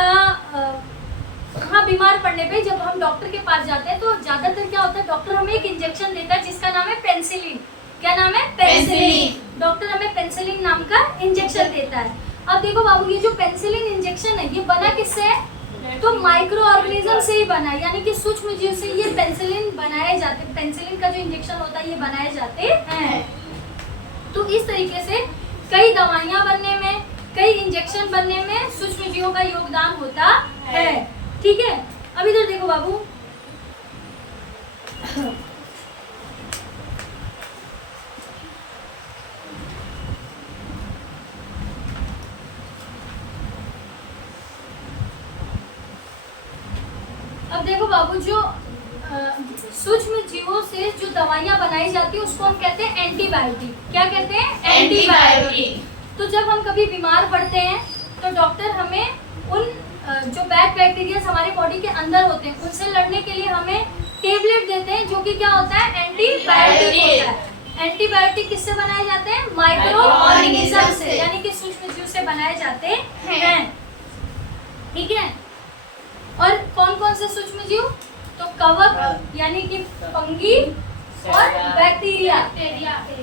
हाँ बीमार पड़ने पे जब हम डॉक्टर के पास जाते हैं तो ज्यादातर क्या होता है, डॉक्टर हमें एक इंजेक्शन देता है जिसका नाम है पेनिसिलिन। क्या नाम है? पेनिसिलिन। डॉक्टर हमें पेनिसिलिन नाम का इंजेक्शन देता है। अब देखो बाबू, ये जो पेनिसिलिन इंजेक्शन है ये बना किससे है? तो माइक्रो ऑर्गेनिज्म से ही बना है, यानी कि सूक्ष्म जीव से ये पेनिसिलिन बनाए जाते हैं। पेनिसिलिन का जो इंजेक्शन होता है ये बनाए जाते हैं। तो इस तरीके से कई दवाइयां बनने में, कई इंजेक्शन बनने में सूक्ष्म जीवों का योगदान होता है। ठीक है, अब इधर देखो बाबू, अब देखो बाबू, जो सूक्ष्म जीवों से जो दवाइयां बनाई जाती है उसको हम कहते हैं एंटीबायोटिक। क्या कहते हैं? एंटीबायोटिक। तो जब हम कभी बीमार पड़ते हैं तो डॉक्टर हमें उन जो बैड बैक्टीरिया हमारे बॉडी के अंदर होते हैं उनसे लड़ने के लिए हमें टेबलेट देते हैं, जो कि क्या होता है? एंटीबायोटिक होता है। एंटीबायोटिक किससे बनाए जाते हैं? माइक्रो ऑर्गेनिज्म से, यानी कि सूक्ष्म जीव से बनाए जाते हैं। ठीक है, और कौन कौन से सूक्ष्म जीव? तो कवक यानी कि फंगी और बैक्टीरिया।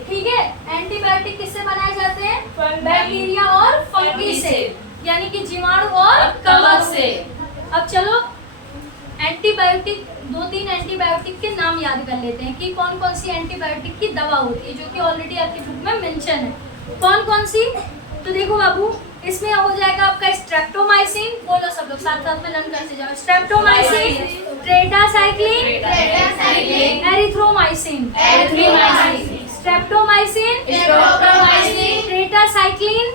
ठीक है, एंटीबायोटिक किससे बनाए जाते हैं? बैक्टीरिया और फंगी से, यानी कि जीवाणु और कवक से। अब चलो एंटीबायोटिक, 2-3 एंटीबायोटिक के नाम याद कर लेते हैं कि कौन कौन सी एंटीबायोटिक की दवा होती है, जो कि ऑलरेडी आपकी बुक में मेंशन है। कौन कौन सी? तो देखो बाबू, इसमें हो जाएगा आपका स्ट्रेप्टोमाइसिन। बोलो सब लोग साथ साथ में लर्न करते जाओ। Streptomycin, tetracycline, erythromycin, streptomycin, tetracycline,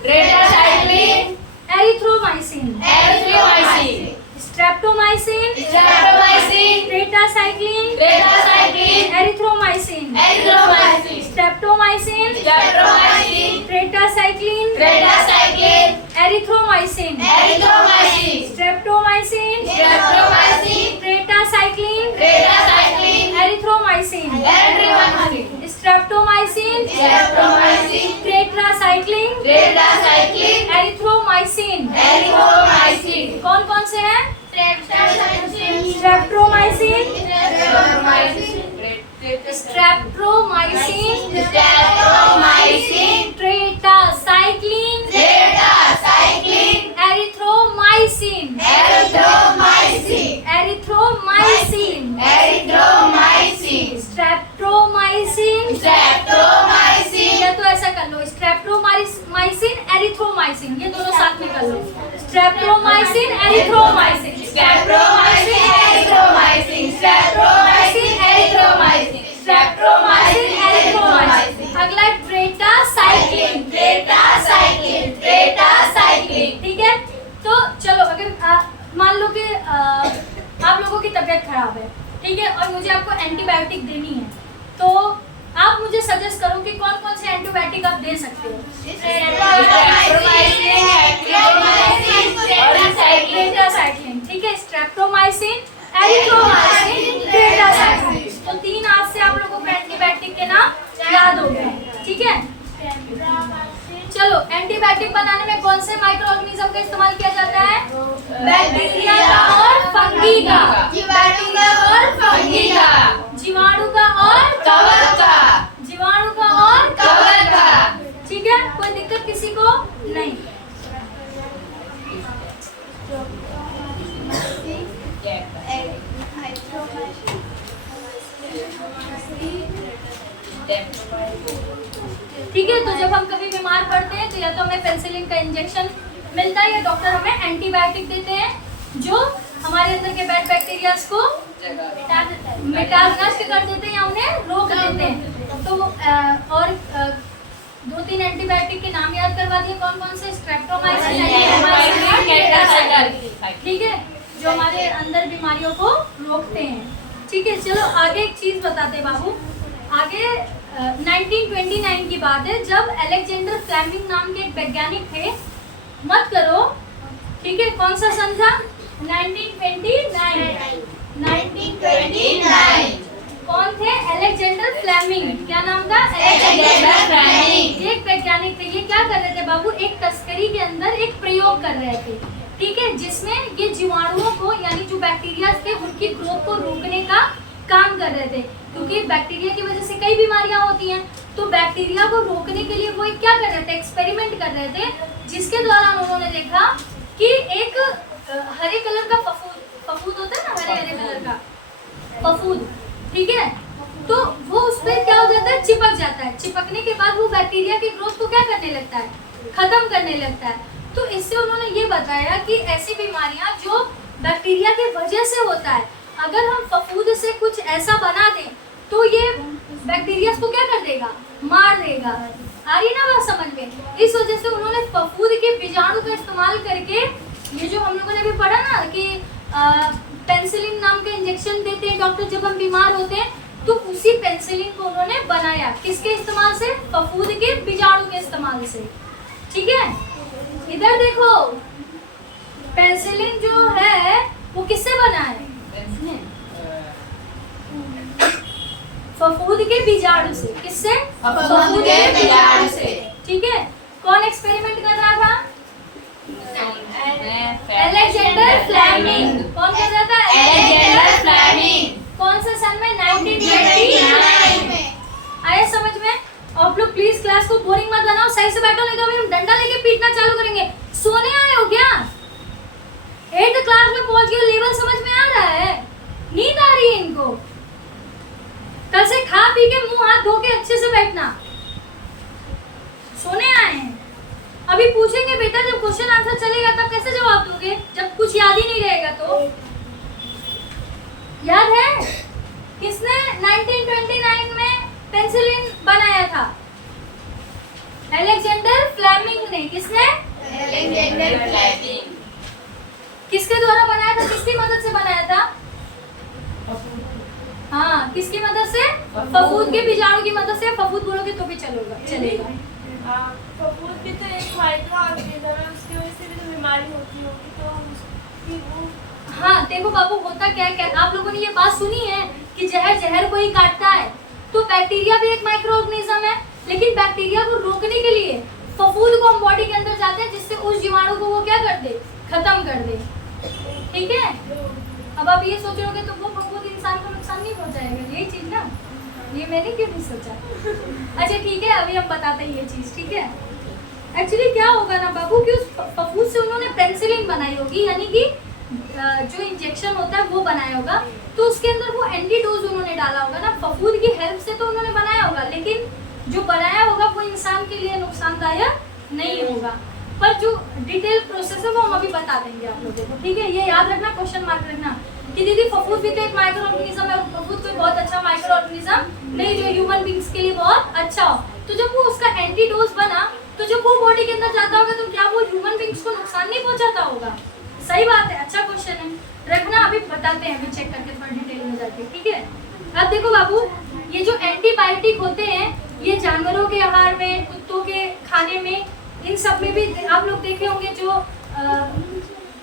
erythromycin, streptomycin, tetracycline, erythromycin, streptomycin, tetracycline, erythromycin, streptomycin, tetracycline, erythromycin, streptomycin, tetracycline, erythromycin. कौन कौन से हैं? स्ट्रेप्टोमाइसिन, टेट्रासाइक्लिन, एरिथ्रोमाइसिन, स्ट्रेप्टोमाइसिन, या तो ऐसा कर लो, स्ट्रेप्टोमाइसिन, एरिथ्रोमाइसिन, ये दोनों साथ में कर लो। Streptomycin, erythromycin, streptomycin, erythromycin. अगला टेट्रासाइक्लिन। ठीक है, तो चलो अगर मान लो कि आप लोगों की तबीयत खराब है, ठीक है, और मुझे आपको एंटीबायोटिक देनी है, तो आप मुझे सजेस्ट करो कि कौन कौन से एंटीबायोटिक आप दे सकते हो? टेट्रासाइक्लिन, ठीक है, स्ट्रेप्टोमाइसिन, एरिथ्रोमाइसिन, टेट्रासाइक्लिन। तो 3 आज से आप लोगों को एंटीबायोटिक के नाम याद हो गए, ठीक है। चलो, एंटीबायोटिक बनाने में कौन से माइक्रो ऑर्गेनिज्म का इस्तेमाल किया जाता है? बैक्टीरिया का और फंगी का। बैक्टीरिया और फंगी का। जीवाणु का और कवक का। जीवाणु का और कवक का। ठीक है, कोई दिक्कत किसी को नहीं। ठीक है, तो जब हम कभी बीमार पड़ते हैं तो या तो हमें पेनिसिलिन का इंजेक्शन मिलता है या डॉक्टर हमें एंटीबायोटिक देते हैं जो हमारे अंदर के बैड बैक्टीरियाज को नष्ट कर देते हैं या उन्हें रोक देते हैं। तो और 2-3 एंटीबायोटिक के नाम याद करवा दिए, कौन कौन से? स्ट्रेप्टोमाइसिन, ठीक है, जो हमारे अंदर बीमारियों को रोकते हैं। ठीक है, चलो आगे एक चीज बताते हैं बाबू। आगे 1929 की बात है जब अलेक्जेंडर फ्लेमिंग नाम के एक वैज्ञानिक थे, मत करो, ठीक है, कौन सा सन था? 1929। कौन थे? Alexander Fleming. क्या नाम था? Alexander Fleming. एक वैज्ञानिक थे। ये क्या कर रहे थे बाबू? एक तस्करी के अंदर एक प्रयोग कर रहे थे, ठीक है, जिसमें ये जीवाणुओं को यानी जो बैक्टीरिया थे उनकी ग्रोथ को रोकने का काम कर रहे थे, क्योंकि बैक्टीरिया की वजह से कई बीमारियां होती हैं। तो बैक्टीरिया को रोकने के लिए वो क्या कर रहे थे? एक्सपेरिमेंट कर रहे थे, जिसके दौरान उन्होंने देखा कि एक हरे कलर का फफूद होता है ना, हरे कलर का फफूद, ठीक है, तो वो उस पर क्या हो जाता है? चिपक जाता है। चिपकने के बाद वो बैक्टीरिया की ग्रोथ को क्या करने लगता है? खत्म करने लगता है। तो इससे उन्होंने ये बताया कि ऐसी बीमारियां जो बैक्टीरिया की वजह से होता है, अगर हम फफूद से कुछ ऐसा बना दें तो ये बैक्टीरिया को क्या कर देगा? मार देगा। आ रही ना बात समझ में? इस वजह से उन्होंने फफूद के बीजाणु का इस्तेमाल करके, ये जो हम लोगों ने भी पढ़ा ना कि पेनिसिलिन नाम का इंजेक्शन देते हैं डॉक्टर जब हम बीमार होते हैं, तो उसी पेनिसिलिन को उन्होंने बनाया। किसके इस्तेमाल से? फफूद के बीजाणु के इस्तेमाल से। ठीक है, इधर देखो, पेनिसिलिन जो है वो किससे बना है? फफूद के बीजाणु से। किससे? फफूद के बीजाणु से। ठीक है, कौन एक्सपेरिमेंट कर रहा था? Alexander Fleming. कौन कर रहा था? Alexander Fleming. कौन सा सन में? 1929 में। आया समझ में? आप लोग प्लीज क्लास को बोरिंग मत बनाओ, सही से बैठो, नहीं तो अभी हम डंडा लेके पीटना चालू करेंगे। सोने आए हो क्या? 8th क्लास में पहुंच गए, लेवल समझ में आ रहा है? नींद आ रही है इनको? कल से खा पी के मुंह हाथ धो के अच्छे से बैठना। सोने आए हैं? अभी पूछेंगे बेटा, जब क्वेश्चन आंसर चलेगा तब कैसे जवाब दोगे, जब कुछ याद ही नहीं रहेगा तो? याद है किसने 1929 में पेनिसिलिन बनाया था? अलेक्जेंडर फ्लेमिंग ने। किसने? Alexander Fleming. किसके द्वारा बनाया था? किसकी मदद से बनाया था? हाँ, किसकी मदद से? फफूद के बीजाणु की मदद से। फफूद बोलोगे तो भी चलेगा। फफूद भी तो एक माइक्रो ऑर्गेनिज्म है, उसकी वजह से भी तो बीमारी होती होगी, तो उसकी वो। हाँ देखो बाबू, होता क्या है, आप लोगों ने ये बात सुनी है कि जहर को ही काटता है। तो बैक्टीरिया भी एक माइक्रो ऑर्गेनिज्म है, लेकिन बैक्टीरिया को रोकने के लिए फफूद को हम बॉडी के अंदर जाते हैं, जिससे उस जीवाणु को वो क्या कर दे? खत्म कर दे। ठीक है, अब आप ये सोच रहे तो वो फफूद इंसान को नुकसान नहीं पहुंचाएगा, यही चीज ना? ये मैंने क्यों नहीं सोचा? अच्छा ठीक है, अभी हम बताते हैं ये चीज। ठीक है, एक्चुअली क्या होगा ना बाबू कि उस फफूद से उन्होंने पेनिसिलिन बनाई होगी, यानी कि जो इंजेक्शन होता है वो बनाया होगा, तो उसके अंदर वो एंटीडोज उन्होंने डाला होगा ना, फफूद की हेल्प से तो उन्होंने बनाया होगा, लेकिन जो बनाया होगा वो इंसान के लिए नुकसानदायक नहीं होगा। पर जो डिटेल प्रोसेस है वो हम अभी बता देंगे आप लोगों को। ठीक है, ये याद रखना, क्वेश्चन मार्क रखना कि दीदी फफूद भी तो एक माइक्रो ऑर्गेनिज्म है, और फफूद कोई बहुत अच्छा माइक्रो ऑर्गेनिज्म नहीं जो ह्यूमन बींग्स के लिए बहुत अच्छा हो। तो जब वो उसका एंटीडोज बना, तो जब वो बॉडी के अंदर जाता होगा तो क्या वो ह्यूमन बींग्स को नुकसान नहीं पहुंचाता होगा? सही बात है, अच्छा क्वेश्चन है, रखना, अभी बताते हैं, अभी चेक करके थोड़ा डिटेल में जाके। ठीक है, अब देखो बाबू, ये जो एंटीबायोटिक होते हैं ये जानवरों के आहार में, कुत्तों के खाने में, इन सब में भी आप लोग देखे होंगे जो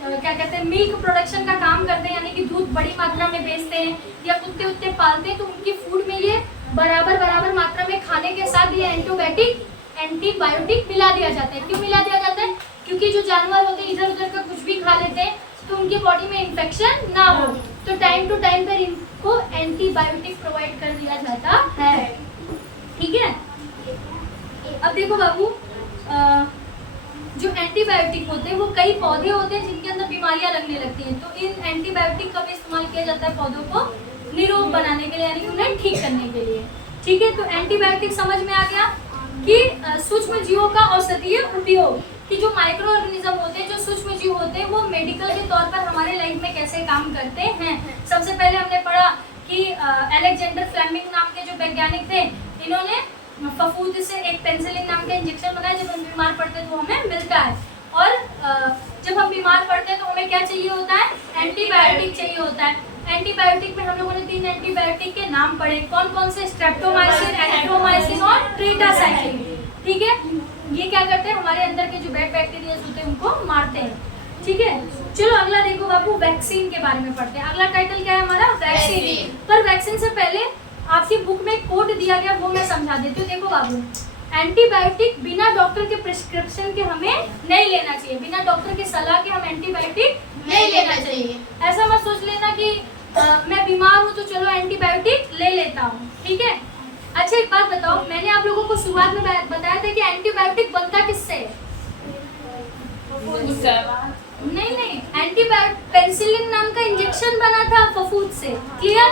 क्या कहते हैं मिल्क प्रोडक्शन का काम करते हैं, यानी कि दूध बड़ी मात्रा में बेचते हैं या कुत्ते उत्ते पालते हैं, तो उनकी फूड में ये बराबर मात्रा में खाने के साथ ये एंटीबायोटिक मिला दिया जाता है। क्यों मिला दिया जाता है? क्योंकि जो जानवर होते हैं इधर उधर का कुछ भी खा लेते हैं तो उनकी बॉडी में इन्फेक्शन ना हो, तो टाइम टू टाइम पर इनको एंटीबायोटिक प्रोवाइड कर दिया जाता है। ठीक है, अब देखो बाबू, जो एंटीबायोटिक होते हैं वो कई पौधे होते हैं जिनके अंदर बीमारियां लगने लगती हैं, तो इन एंटीबायोटिक का भी इस्तेमाल किया जाता है पौधों को निरोग बनाने के लिए, यानी कि उन्हें ठीक करने के लिए। ठीक है, तो एंटीबायोटिक समझ में आ गया कि सूक्ष्म जीवों का औषधीय उपयोग, कि जो माइक्रो ऑर्गेनिज्म होते हैं, जो सूक्ष्म जीव होते हैं, वो मेडिकल के तौर पर हमारे लाइफ में कैसे काम करते हैं। सबसे पहले हमने पढ़ा कि अलेक्जेंडर फ्लेमिंग नाम के जो वैज्ञानिक थे, इन्होंने फफूंद से एक पेनिसिलिन नाम का इंजेक्शन बनाया। जब हम बीमार पड़ते हैं तो हमें मिलता है, और जब हम बीमार पड़ते हैं तो हमें क्या चाहिए होता है? एंटीबायोटिक चाहिए होता है। एंटीबायोटिक में हम लोगों ने 3 एंटीबायोटिक के नाम पढ़े, कौन कौन से? स्ट्रेप्टोमाइसिन, एरिथ्रोमाइसिन और ट्रीटासाइक्लिन। ठीक है, ये क्या करते हैं? हमारे अंदर के जो बैड बैक्टीरिया होते हैं उनको मारते हैं। ठीक है, चलो अगला देखो बाबू, वैक्सीन के बारे में पढ़ते हैं। अगला टाइटल क्या है हमारा? वैक्सीन। पर वैक्सीन से पहले आपकी बुक में कोड दिया गया, वो मैं समझा देती हूँ। देखो बाबू, एंटीबायोटिक बिना डॉक्टर के प्रिस्क्रिप्शन के हमें नहीं लेना चाहिए, बिना डॉक्टर की सलाह के हम एंटीबायोटिक नहीं लेना चाहिए। ऐसा मत सोच लेना कि मैं बीमार हूँ तो चलो एंटीबायोटिक ले लेता हूँ। ठीक है, अच्छा एक बात बताओ, मैंने आप लोगों को शुरुआत में बताया था कि एंटीबायोटिक बनता किससे? नहीं, एंटीबायोटिक पेनिसिलिन नाम का इंजेक्शन बना था फफूंद से, क्लियर?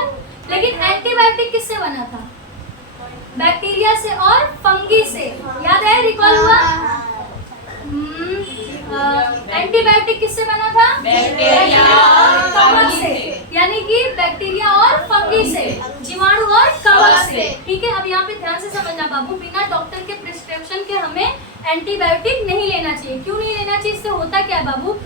लेकिन एंटीबायोटिक किससे बना था? बैक्टीरिया से और फंगी से। याद है, रिकॉल हुआ? एंटीबायोटिक किससे बना था? बैक्टीरिया और कवक फंगी से, से। यानी कि बैक्टीरिया और फंगी से, जीवाणु और कवक से। ठीक है, अब यहाँ पे ध्यान से समझना बाबू, बिना डॉक्टर के प्रिस्क्रिप्शन के हमें एंटीबायोटिक नहीं लेना चाहिए। क्यों नहीं लेना चाहिए? इससे होता क्या है बाबू,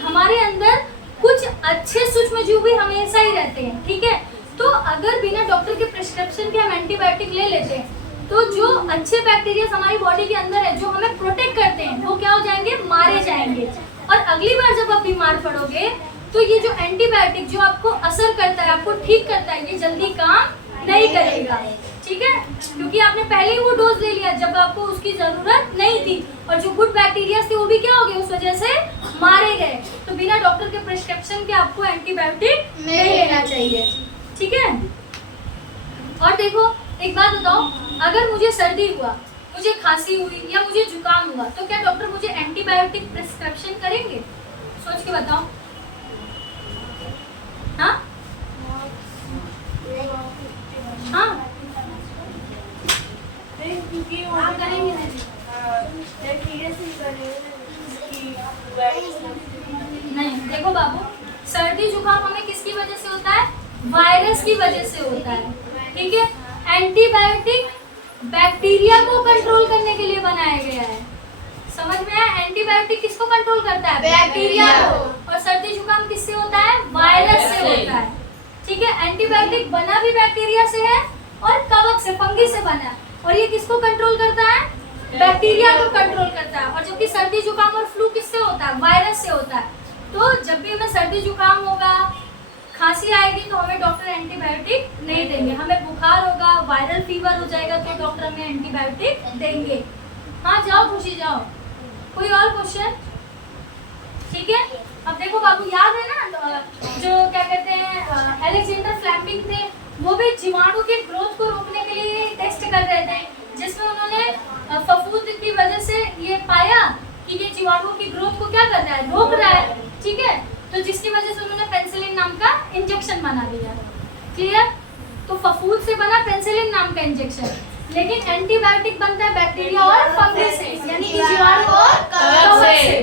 हमारे अंदर कुछ अच्छे सूक्ष्म जीव भी हमेशा ही रहते हैं। ठीक है, तो अगर बिना डॉक्टर के प्रिस्क्रिप्शन के हम एंटीबायोटिक ले लेते हैं तो जो अच्छे बैक्टीरिया हमारी बॉडी के अंदर है, जो हमें प्रोटेक्ट करते हैं, वो क्या हो जाएंगे? मारे जाएंगे। और अगली बार जब आप बीमार पड़ोगे तो ये जो एंटीबायोटिक जो आपको असर करता है, आपको ठीक करता है, ये जल्दी काम नहीं करेगा। ठीक है, क्योंकि आपने पहले ही वो डोज ले लिया जब आपको उसकी जरूरत नहीं थी, और जो गुड बैक्टीरिया थे वो भी क्या हो गए? उस वजह से मारे गए। तो बिना डॉक्टर के प्रिस्क्रिप्शन के आपको एंटीबायोटिक नहीं लेना चाहिए। ठीक है, और देखो एक बात बताओ, अगर मुझे सर्दी हुआ, मुझे खांसी हुई या मुझे जुकाम हुआ, तो क्या डॉक्टर मुझे एंटीबायोटिक प्रिस्क्रिप्शन करेंगे? सोच के बताओ। हाँ हाँ, क्योंकि वो करेंगे बैक्टीरिया से नहीं। देखो बाबू, सर्दी जुकाम हमें किसकी वजह से होता है? वायरस की वजह से होता है। ठीक है, एंटीबायोटिक बैक्टीरिया को कंट्रोल करने के लिए बनाया गया है। समझ में आया? एंटीबायोटिक किसको कंट्रोल करता है? बैक्टीरिया को। और सर्दी जुकाम किससे होता है? वायरस से होता है। ठीक है, एंटीबायोटिक बना भी बैक्टीरिया से है और कवक से, फंगी से बना है, और ये किसको कंट्रोल करता है? बैक्टीरिया को कंट्रोल करता है। और जबकि सर्दी जुकाम और फ्लू किससे होता है? वायरस से होता है। तो जब भी हमें सर्दी जुकाम होगा, खांसी आएगी, तो हमें डॉक्टर एंटीबायोटिक नहीं देंगे। हमें बुखार होगा, वायरल फीवर हो जाएगा, तो डॉक्टर हमें एंटीबायोटिक देंगे। हाँ जाओ, खुशी जाओ। कोई और क्वेश्चन? ठीक है, अब देखो बाबू, याद है ना जो क्या कहते हैं अलेक्जेंडर फ्लेमिंग थे, वो भी जीवाणु के ग्रोथ को रोकने के लिए टेस्ट कर रहे थे, जिसमें उन्होंने फफूंद की वजह से ये पाया कि ये जीवाणुओं की ग्रोथ को क्या कर रहा है? रोक रहा है। ठीक है, तो जिसकी वजह से उन्होंने पेनिसिलिन नाम का इंजेक्शन बना दिया। क्लियर? तो फफूंद से बना पेनिसिलिन नाम का इंजेक्शन, लेकिन एंटीबायोटिक बनता है बैक्टीरिया और फंगी से, यानी कि जीवाणु और कवक से।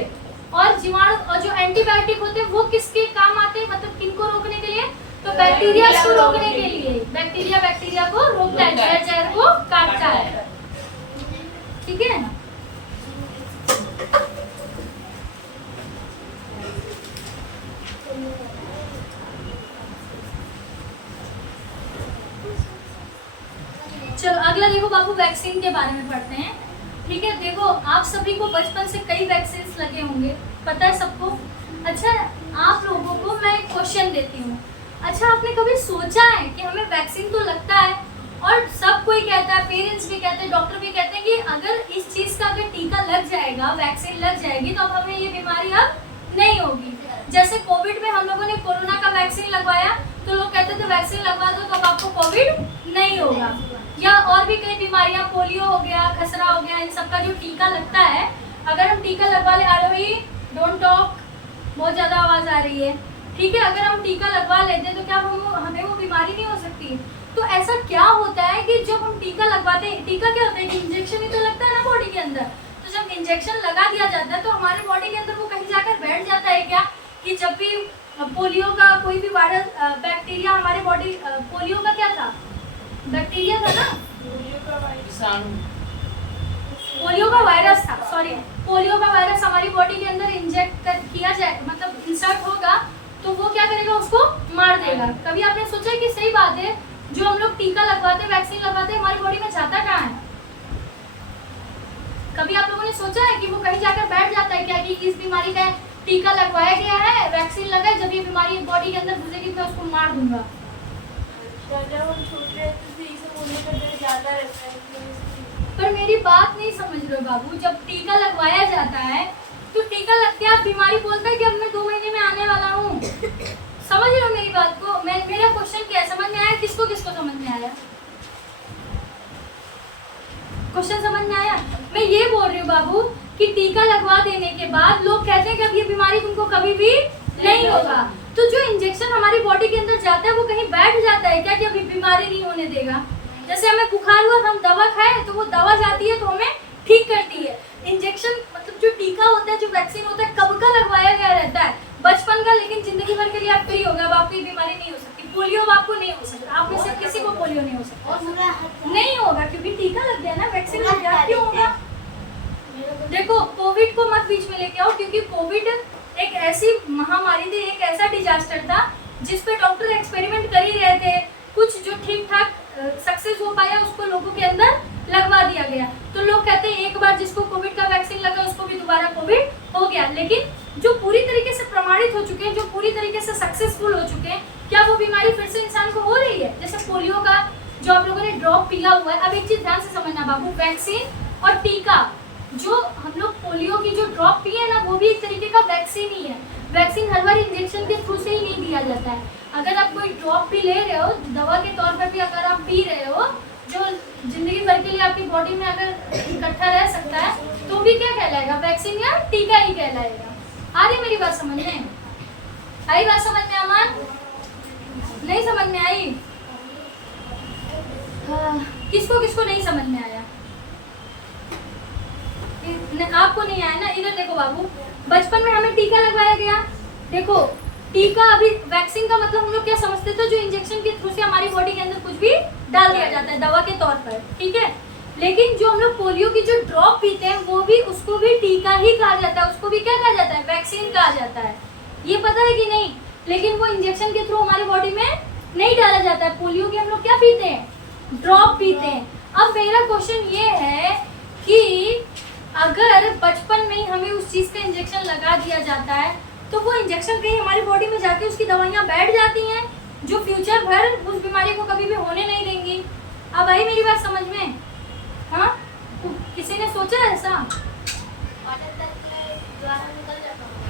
और जीवाणु और जो एंटीबायोटिक होते हैं वो किसके काम आते हैं? मतलब किनको रोकने के लिए? तो बैक्टीरिया को रोकने के लिए। बैक्टीरिया को रोकता है, जहर को काटता है। ठीक है, चलो अगला देखो बाबू, वैक्सीन के बारे में पढ़ते हैं। ठीक है, देखो आप सभी को बचपन से कई वैक्सीन लगे होंगे, पता है सबको। अच्छा, आप लोगों को मैं एक क्वेश्चन देती हूँ। अच्छा, आपने कभी सोचा है कि हमें वैक्सीन तो लगता है और सब कोई कहता है, पेरेंट्स भी कहते हैं, डॉक्टर भी कहते हैं कि अगर इस चीज़ का अगर टीका लग जाएगा, वैक्सीन लग जाएगी तो अब हमें ये बीमारी अब नहीं होगी। जैसे कोविड में हम लोगों ने कोरोना का वैक्सीन लगवाया तो लोग कहते थे वैक्सीन लगवा दो तो अब आपको कोविड नहीं होगा। या और भी कई बीमारियां, पोलियो हो गया, खसरा हो गया, इन सब का जो टीका लगता है, अगर हम टीका लगवा ले, आरोही डोंट टॉक, बहुत ज़्यादा आवाज़ आ रही है। ठीक है, अगर हम टीका लगवा लेते हैं तो क्या हमें वो बीमारी नहीं हो सकती? तो ऐसा क्या होता है कि जब हम टीका लगवाते हैं, टीका क्या होता है कि इंजेक्शन ही तो लगता है ना बॉडी के अंदर, तो जब इंजेक्शन लगा दिया जाता है तो हमारे बॉडी के अंदर वो कहीं जाकर बैठ जाता है क्या कि जब भी पोलियो का कोई भी वायरस, बैक्टीरिया हमारे बॉडी, पोलियो का क्या था, बैक्टीरिया था ना, पोलियो का वायरस था, सॉरी, पोलियो का वायरस हमारी बॉडी के अंदर इंजेक्ट किया जाए, मतलब इंसर्ट होगा तो वो क्या करेगा, उसको मार देगा। कभी आपने सोचा है कि सही बात है जो हम लोग टीका लगवाते, वैक्सीन लगवाते हैं, हमारी बॉडी में जाता कहाँ है? कभी आप लोगों ने सोचा है कि वो कहीं जाकर बैठ जाता है क्या कि इस बीमारी का टीका लगवाया गया है, वैक्सीन लगा है, जब ये बीमारी बॉडी के अंदर घुसेगी तो मैं उसको मार दूंगा। जब हम छोटे रहते थे ये सब होने का डर ज़्यादा रहता है। पर मेरी बात नहीं समझ रहे हो बाबू, जब टीका लगवाया जाता है तो टीका लगते आप बीमारी बोलता है कि अब मैं 2 महीने में आने वाला हूँ। समझ रहे हो मेरी बात को? मेरा क्वेश्चन क्या है, समझ में आया? किसको किसको समझ में आया? क्वेश्चन समझ में आया? मैं ये बोल रही हूँ बाबू कि टीका लगवा देने के बाद लोग कहते हैं कि अब ये बीमारी तुमको कभी भी नहीं होगा। तो जो इंजेक्शन हमारी बॉडी के अंदर जाता है वो कहीं बैठ जाता है क्या कि अभी बीमारी नहीं होने देगा? जैसे हमें बुखार हुआ तो हम दवा खाएं तो वो दवा जाती है तो हमें ठीक करती है। इंजेक्शन मतलब जो टीका होता है, जो वैक्सीन होता है, कब का लगवाया गया रहता है? बचपन का, लेकिन जिंदगी भर के लिए आप फ्री हो गए, अब आपको बीमारी नहीं हो सकती। पोलियो अब आपको नहीं हो सकता, आप में से किसी को पोलियो नहीं हो सकता, नहीं होगा क्योंकि टीका लग गया ना, वैक्सीन लग गया। क्यों होगा? देखो कोविड को मत बीच में लेके आओ, क्योंकि कोविड एक ऐसी महामारी थी, एक ऐसा डिजास्टर था जिस पे डॉक्टर एक्सपेरिमेंट कर ही रहे थे। कुछ जो ठीक ठाक सक्सेस हो पाया उसको लोगों के अंदर लगवा दिया गया। तो लोग कहते हैं एक बार जिसको कोविड का वैक्सीन लगा उसको भी दोबारा कोविड हो गया। लेकिन जो पूरी तरीके से प्रमाणित हो चुके हैं, जो पूरी तरीके से सक्सेसफुल हो चुके हैं, क्या वो बीमारी फिर से इंसान को हो रही है? जैसे पोलियो का जो आप लोगों ने ड्रॉप पिया हुआ है। अब एक चीज ध्यान से समझना बाबू, वैक्सीन और टीका, जो हम लोग पोलियो की जो ड्रॉप पिए है ना, वो भी एक तरीके का वैक्सीन ही है। वैक्सीन हर बार इंजेक्शन के थ्रू से ही नहीं दिया जाता है। अगर आप कोई ड्रॉप भी ले रहे हो, दवा के तौर पर भी अगर आप पी रहे हो, जो जिंदगी भर के लिए आपकी बॉडी में अगर इकट्ठा रह सकता है, तो भी क्या कहलाएगा? वैक्सीन या टीका ही कहलाएगा। आ रही मेरी बात समझ में? आई बात समझ में अमान? नहीं समझ में आई? किसको किसको नहीं समझ में आया? आपको नहीं आया ना? इधर देखो बाबू, बचपन में हमें टीका लगवाया गया। देखो टीका, अभी वैक्सीन का मतलब हम लोग क्या समझते थे? जो इंजेक्शन के थ्रू से हमारी बॉडी के अंदर कुछ भी डाल दिया जाता है दवा के तौर पर, ठीक है। लेकिन जो हम लोग पोलियो की जो ड्रॉप पीते हैं वो भी, उसको भी टीका ही कहा जाता है, उसको भी क्या कहा जाता है? वैक्सीन कहा जाता है। ये पता है कि नहीं? लेकिन वो इंजेक्शन के थ्रू हमारी बॉडी में नहीं डाला जाता है। पोलियो की हम लोग क्या पीते हैं? ड्रॉप पीते हैं। अब मेरा क्वेश्चन ये है कि अगर बचपन में ही हमें उस चीज़ का इंजेक्शन लगा दिया जाता है तो वो इंजेक्शन कहीं हमारी बॉडी में जाके उसकी दवाइयाँ बैठ जाती हैं जो फ्यूचर भर उस बीमारी को कभी भी होने नहीं देंगी। अब आई मेरी बात समझ में? हाँ, किसी ने सोचा ऐसा?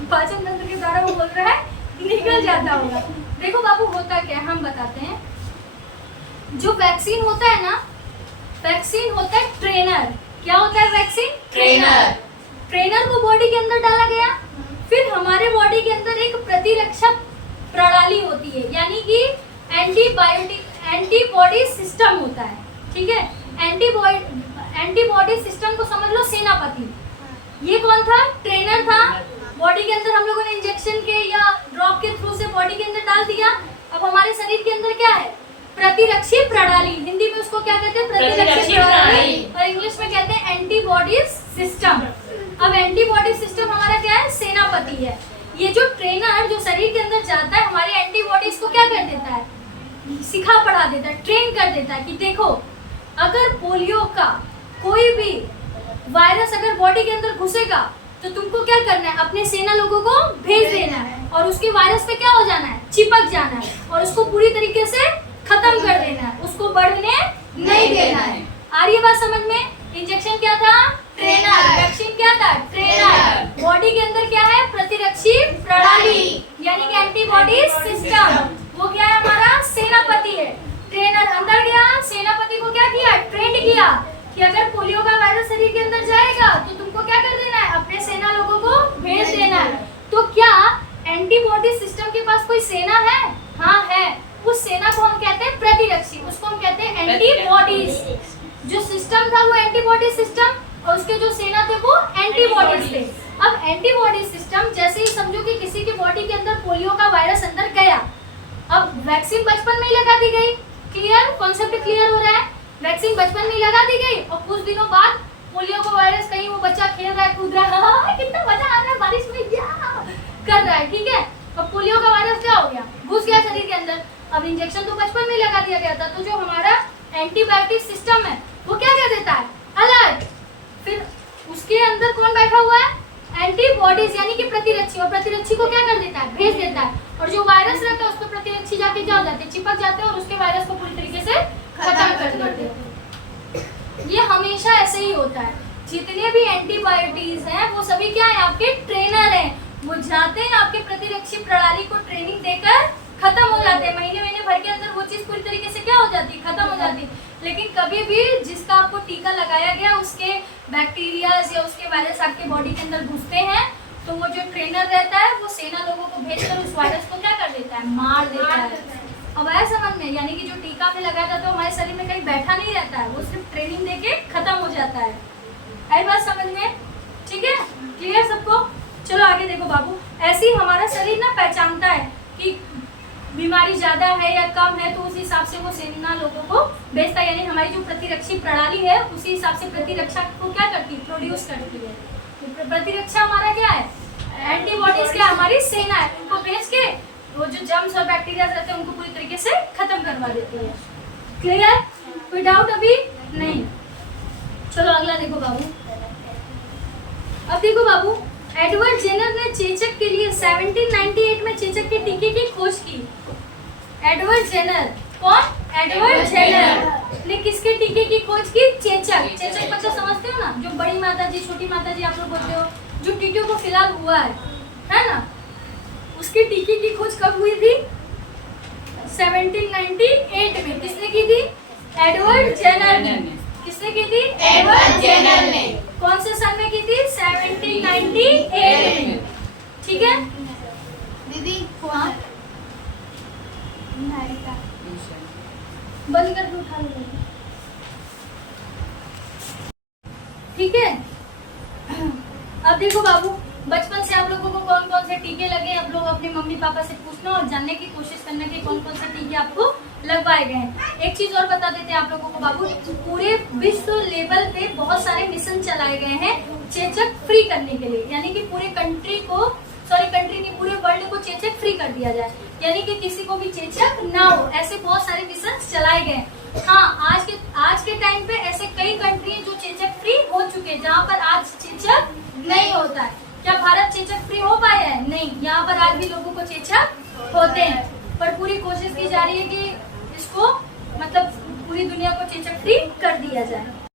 पाचन तंत्र के द्वारा वो बोल रहा है निकल जाता होगा। देखो बाबू होता क्या है, हम बताते हैं। जो वैक्सीन होता है ना, वैक्सीन होता है ट्रेनर। क्या होता है वैक्सीन? ट्रेनर। ट्रेनर को बॉडी के अंदर डाला गया, फिर हमारे बॉडी के अंदर एक प्रतिरक्षा प्रणाली होती है, यानी कि एंटीबॉडी सिस्टम होता है, ठीक है। एंटीबॉडी सिस्टम को समझ लो सेनापति। ये कौन था? ट्रेनर था। बॉडी के अंदर हम लोगों ने इंजेक्शन के या ड्रॉप के थ्रू से बॉडी के अंदर डाल दिया। अब हमारे शरीर के अंदर क्या है? प्रतिरक्षी प्रणाली। हिंदी में उसको क्या कहते हैं? प्रतिरक्षी प्रणाली। और इंग्लिश में कहते हैं एंटीबॉडी सिस्टम। अब एंटीबॉडी सिस्टम हमारा क्या है? सेनापति है। ये जो ट्रेनर जो शरीर के अंदर जाता है, हमारे एंटीबॉडीज को क्या कर देता है? सिखा पढ़ा देता है, ट्रेन कर देता है कि देखो अगर पोलियो का कोई भी वायरस अगर बॉडी के अंदर घुसेगा तो तुमको क्या करना है, अपने सेना लोगों को भेज देना है और उसके वायरस पे क्या हो जाना है, चिपक जाना है और उसको पूरी तरीके से खत्म कर देना है, उसको बढ़ने नहीं देना है। आ रही है बात समझ में? इंजेक्शन क्या था, ट्रेनर। वैक्सीन क्या था, ट्रेनर। बॉडी के अंदर क्या है, प्रतिरक्षी प्रणाली यानी कि एंटीबॉडी सिस्टम, वो क्या है, हमारा सेनापति है। ट्रेनर अंदर गया, सेनापति को क्या किया, ट्रेंड किया कि अगर पोलियो का वायरस शरीर के अंदर जाएगा तो तुमको क्या कर देना है, अपने सेना लोगों को भेज देना है। तो क्या एंटीबॉडी सिस्टम के पास कोई सेना है? हाँ है। उस सेना को हम कहते हैं प्रतिरक्षी, उसको हम कहते हैं एंटीबॉडीज। जो सिस्टम था वो एंटीबॉडी सिस्टम और उसके जो सेना थे वो एंटीबॉडीज थे। अब एंटीबॉडी सिस्टम जैसे ही समझो कि किसी की बॉडी के अंदर पोलियो का वायरस अंदर गया, अब वैक्सीन बचपन में ही लगा दी गई। क्लियर, कॉन्सेप्ट क्लियर हो रहा है? वैक्सीन बचपन में लगा दी गई और कुछ दिनों बाद पोलियो को वायरस, कहीं वो बच्चा खेल रहा है, कूद रहा है, कितना मजा आ रहा है बारिश में, या कर रहा है, ठीक है। अब पोलियो का वायरस क्या हो गया, घुस गया शरीर के अंदर। अब इंजेक्शन तो बचपन में लगा दिया गया था, तो जो हमारा एंटीबायोटिक सिस्टम है वो क्या कर देता है, अलर्ट। फिर उसके अंदर कौन बैठा हुआ है, एंटीबॉडीज यानी कि प्रतिरक्षी, और प्रतिरक्षी को क्या कर देता है, भेज देता है। और जो वायरस रहता है उस पर प्रतिरक्षी जाके क्या हो जाते हैं, चिपक जाते हैं और उसके वायरस को पूरी तरीके से खत्म कर देते हैं। ये हमेशा ऐसे ही होता है। जितने भी एंटीबायोटिक्स हैं वो सभी क्या है, आपके ट्रेनर हैं। वो जाते हैं आपके प्रतिरक्षी प्रणाली को ट्रेनिंग देकर खत्म हो जाते हैं। महीने भर के अंदर वो चीज पूरी तरीके से क्या हो जाती है, खत्म हो जाती है। लेकिन कभी भी जिसका आपको टीका लगाया गया उसके बैक्टीरिया या उसके वायरस आपके बॉडी के अंदर घुसते हैं तो वो जो ट्रेनर रहता है वो सेना लोगों को भेजकर उस वायरस को क्या कर देता है, मार देता है। अब आया समझ में? यानी कि जो टीका में लगाया जाता है हमारे शरीर में कहीं बैठा नहीं रहता है, वो सिर्फ ट्रेनिंग देके खत्म हो जाता है। आई बात समझ में? ठीक है, क्लियर सबको? चलो आगे देखो बाबू। ऐसे ही हमारा शरीर ना पहचानता है कि बीमारी ज्यादा है या कम है, तो उस हिसाब से वो सेना लोगों को भेजता है। यानी हमारी जो प्रतिरक्षी प्रणाली है उसी हिसाब से प्रतिरक्षा को क्या करती है, प्रोड्यूस करती है। तो प्रतिरक्षा हमारा क्या है, एंटीबॉडीज क्या हमारी सेना है, उनको भेज के वो जो जर्म्स और बैक्टीरिया रहते हैं उनको पूरी तरीके से खत्म करवा देती है। क्लियर? कोई डाउट अभी नहीं? चलो अगला देखो बाबू। अब देखो बाबू, एडवर्ड जेनर ने चेचक के लिए 1798 में चेचक के टीके की खोज की। एडवर्ड जेनर, कौन? एडवर्ड जेनर ने किसके टीके की खोज की? चेचक। चेचक मतलब समझते हो ना, जो बड़ी माता जी, छोटी माता जी आप लोग बोलते हो, जो टीकों को फिलहाल हुआ है ना, उसके टीके की खोज कब हुई थी? 1798 में। किसने की थी? एडवर्ड जेनर ने। किसने की थी? एडवर्ड जेनर ने। कौन से सन में की थी? 1798 में। ठीक है दीदी बंद कर दो, उठा लो। ठीक है, अब देखो बाबू, बचपन से आप लोगों को कौन कौन से टीके लगे, आप लोग अपने मम्मी पापा से पूछना और जानने की कोशिश करना कि कौन कौन से टीके आपको लगवाए गए हैं। एक चीज और बता देते हैं आप लोगों को बाबू, पूरे विश्व लेवल पे बहुत सारे मिशन चलाए गए हैं चेचक फ्री करने के लिए। यानी कि पूरे कंट्री को, कंट्री नहीं, पूरे वर्ल्ड को चेचक फ्री कर दिया जाए, यानी कि किसी को भी चेचक ना हो। ऐसे बहुत सारे मिशन चलाए गए। हाँ, आज के टाइम पे ऐसे कई कंट्री हैं जो चेचक फ्री हो चुके हैं, जहाँ पर आज चेचक नहीं होता है। क्या भारत चेचक फ्री हो पाया है? नहीं, यहाँ पर आज भी लोगों को चेचक होते हैं, पर पूरी कोशिश की जा रही है कि इसको मतलब पूरी दुनिया को चेचक फ्री कर दिया जाए।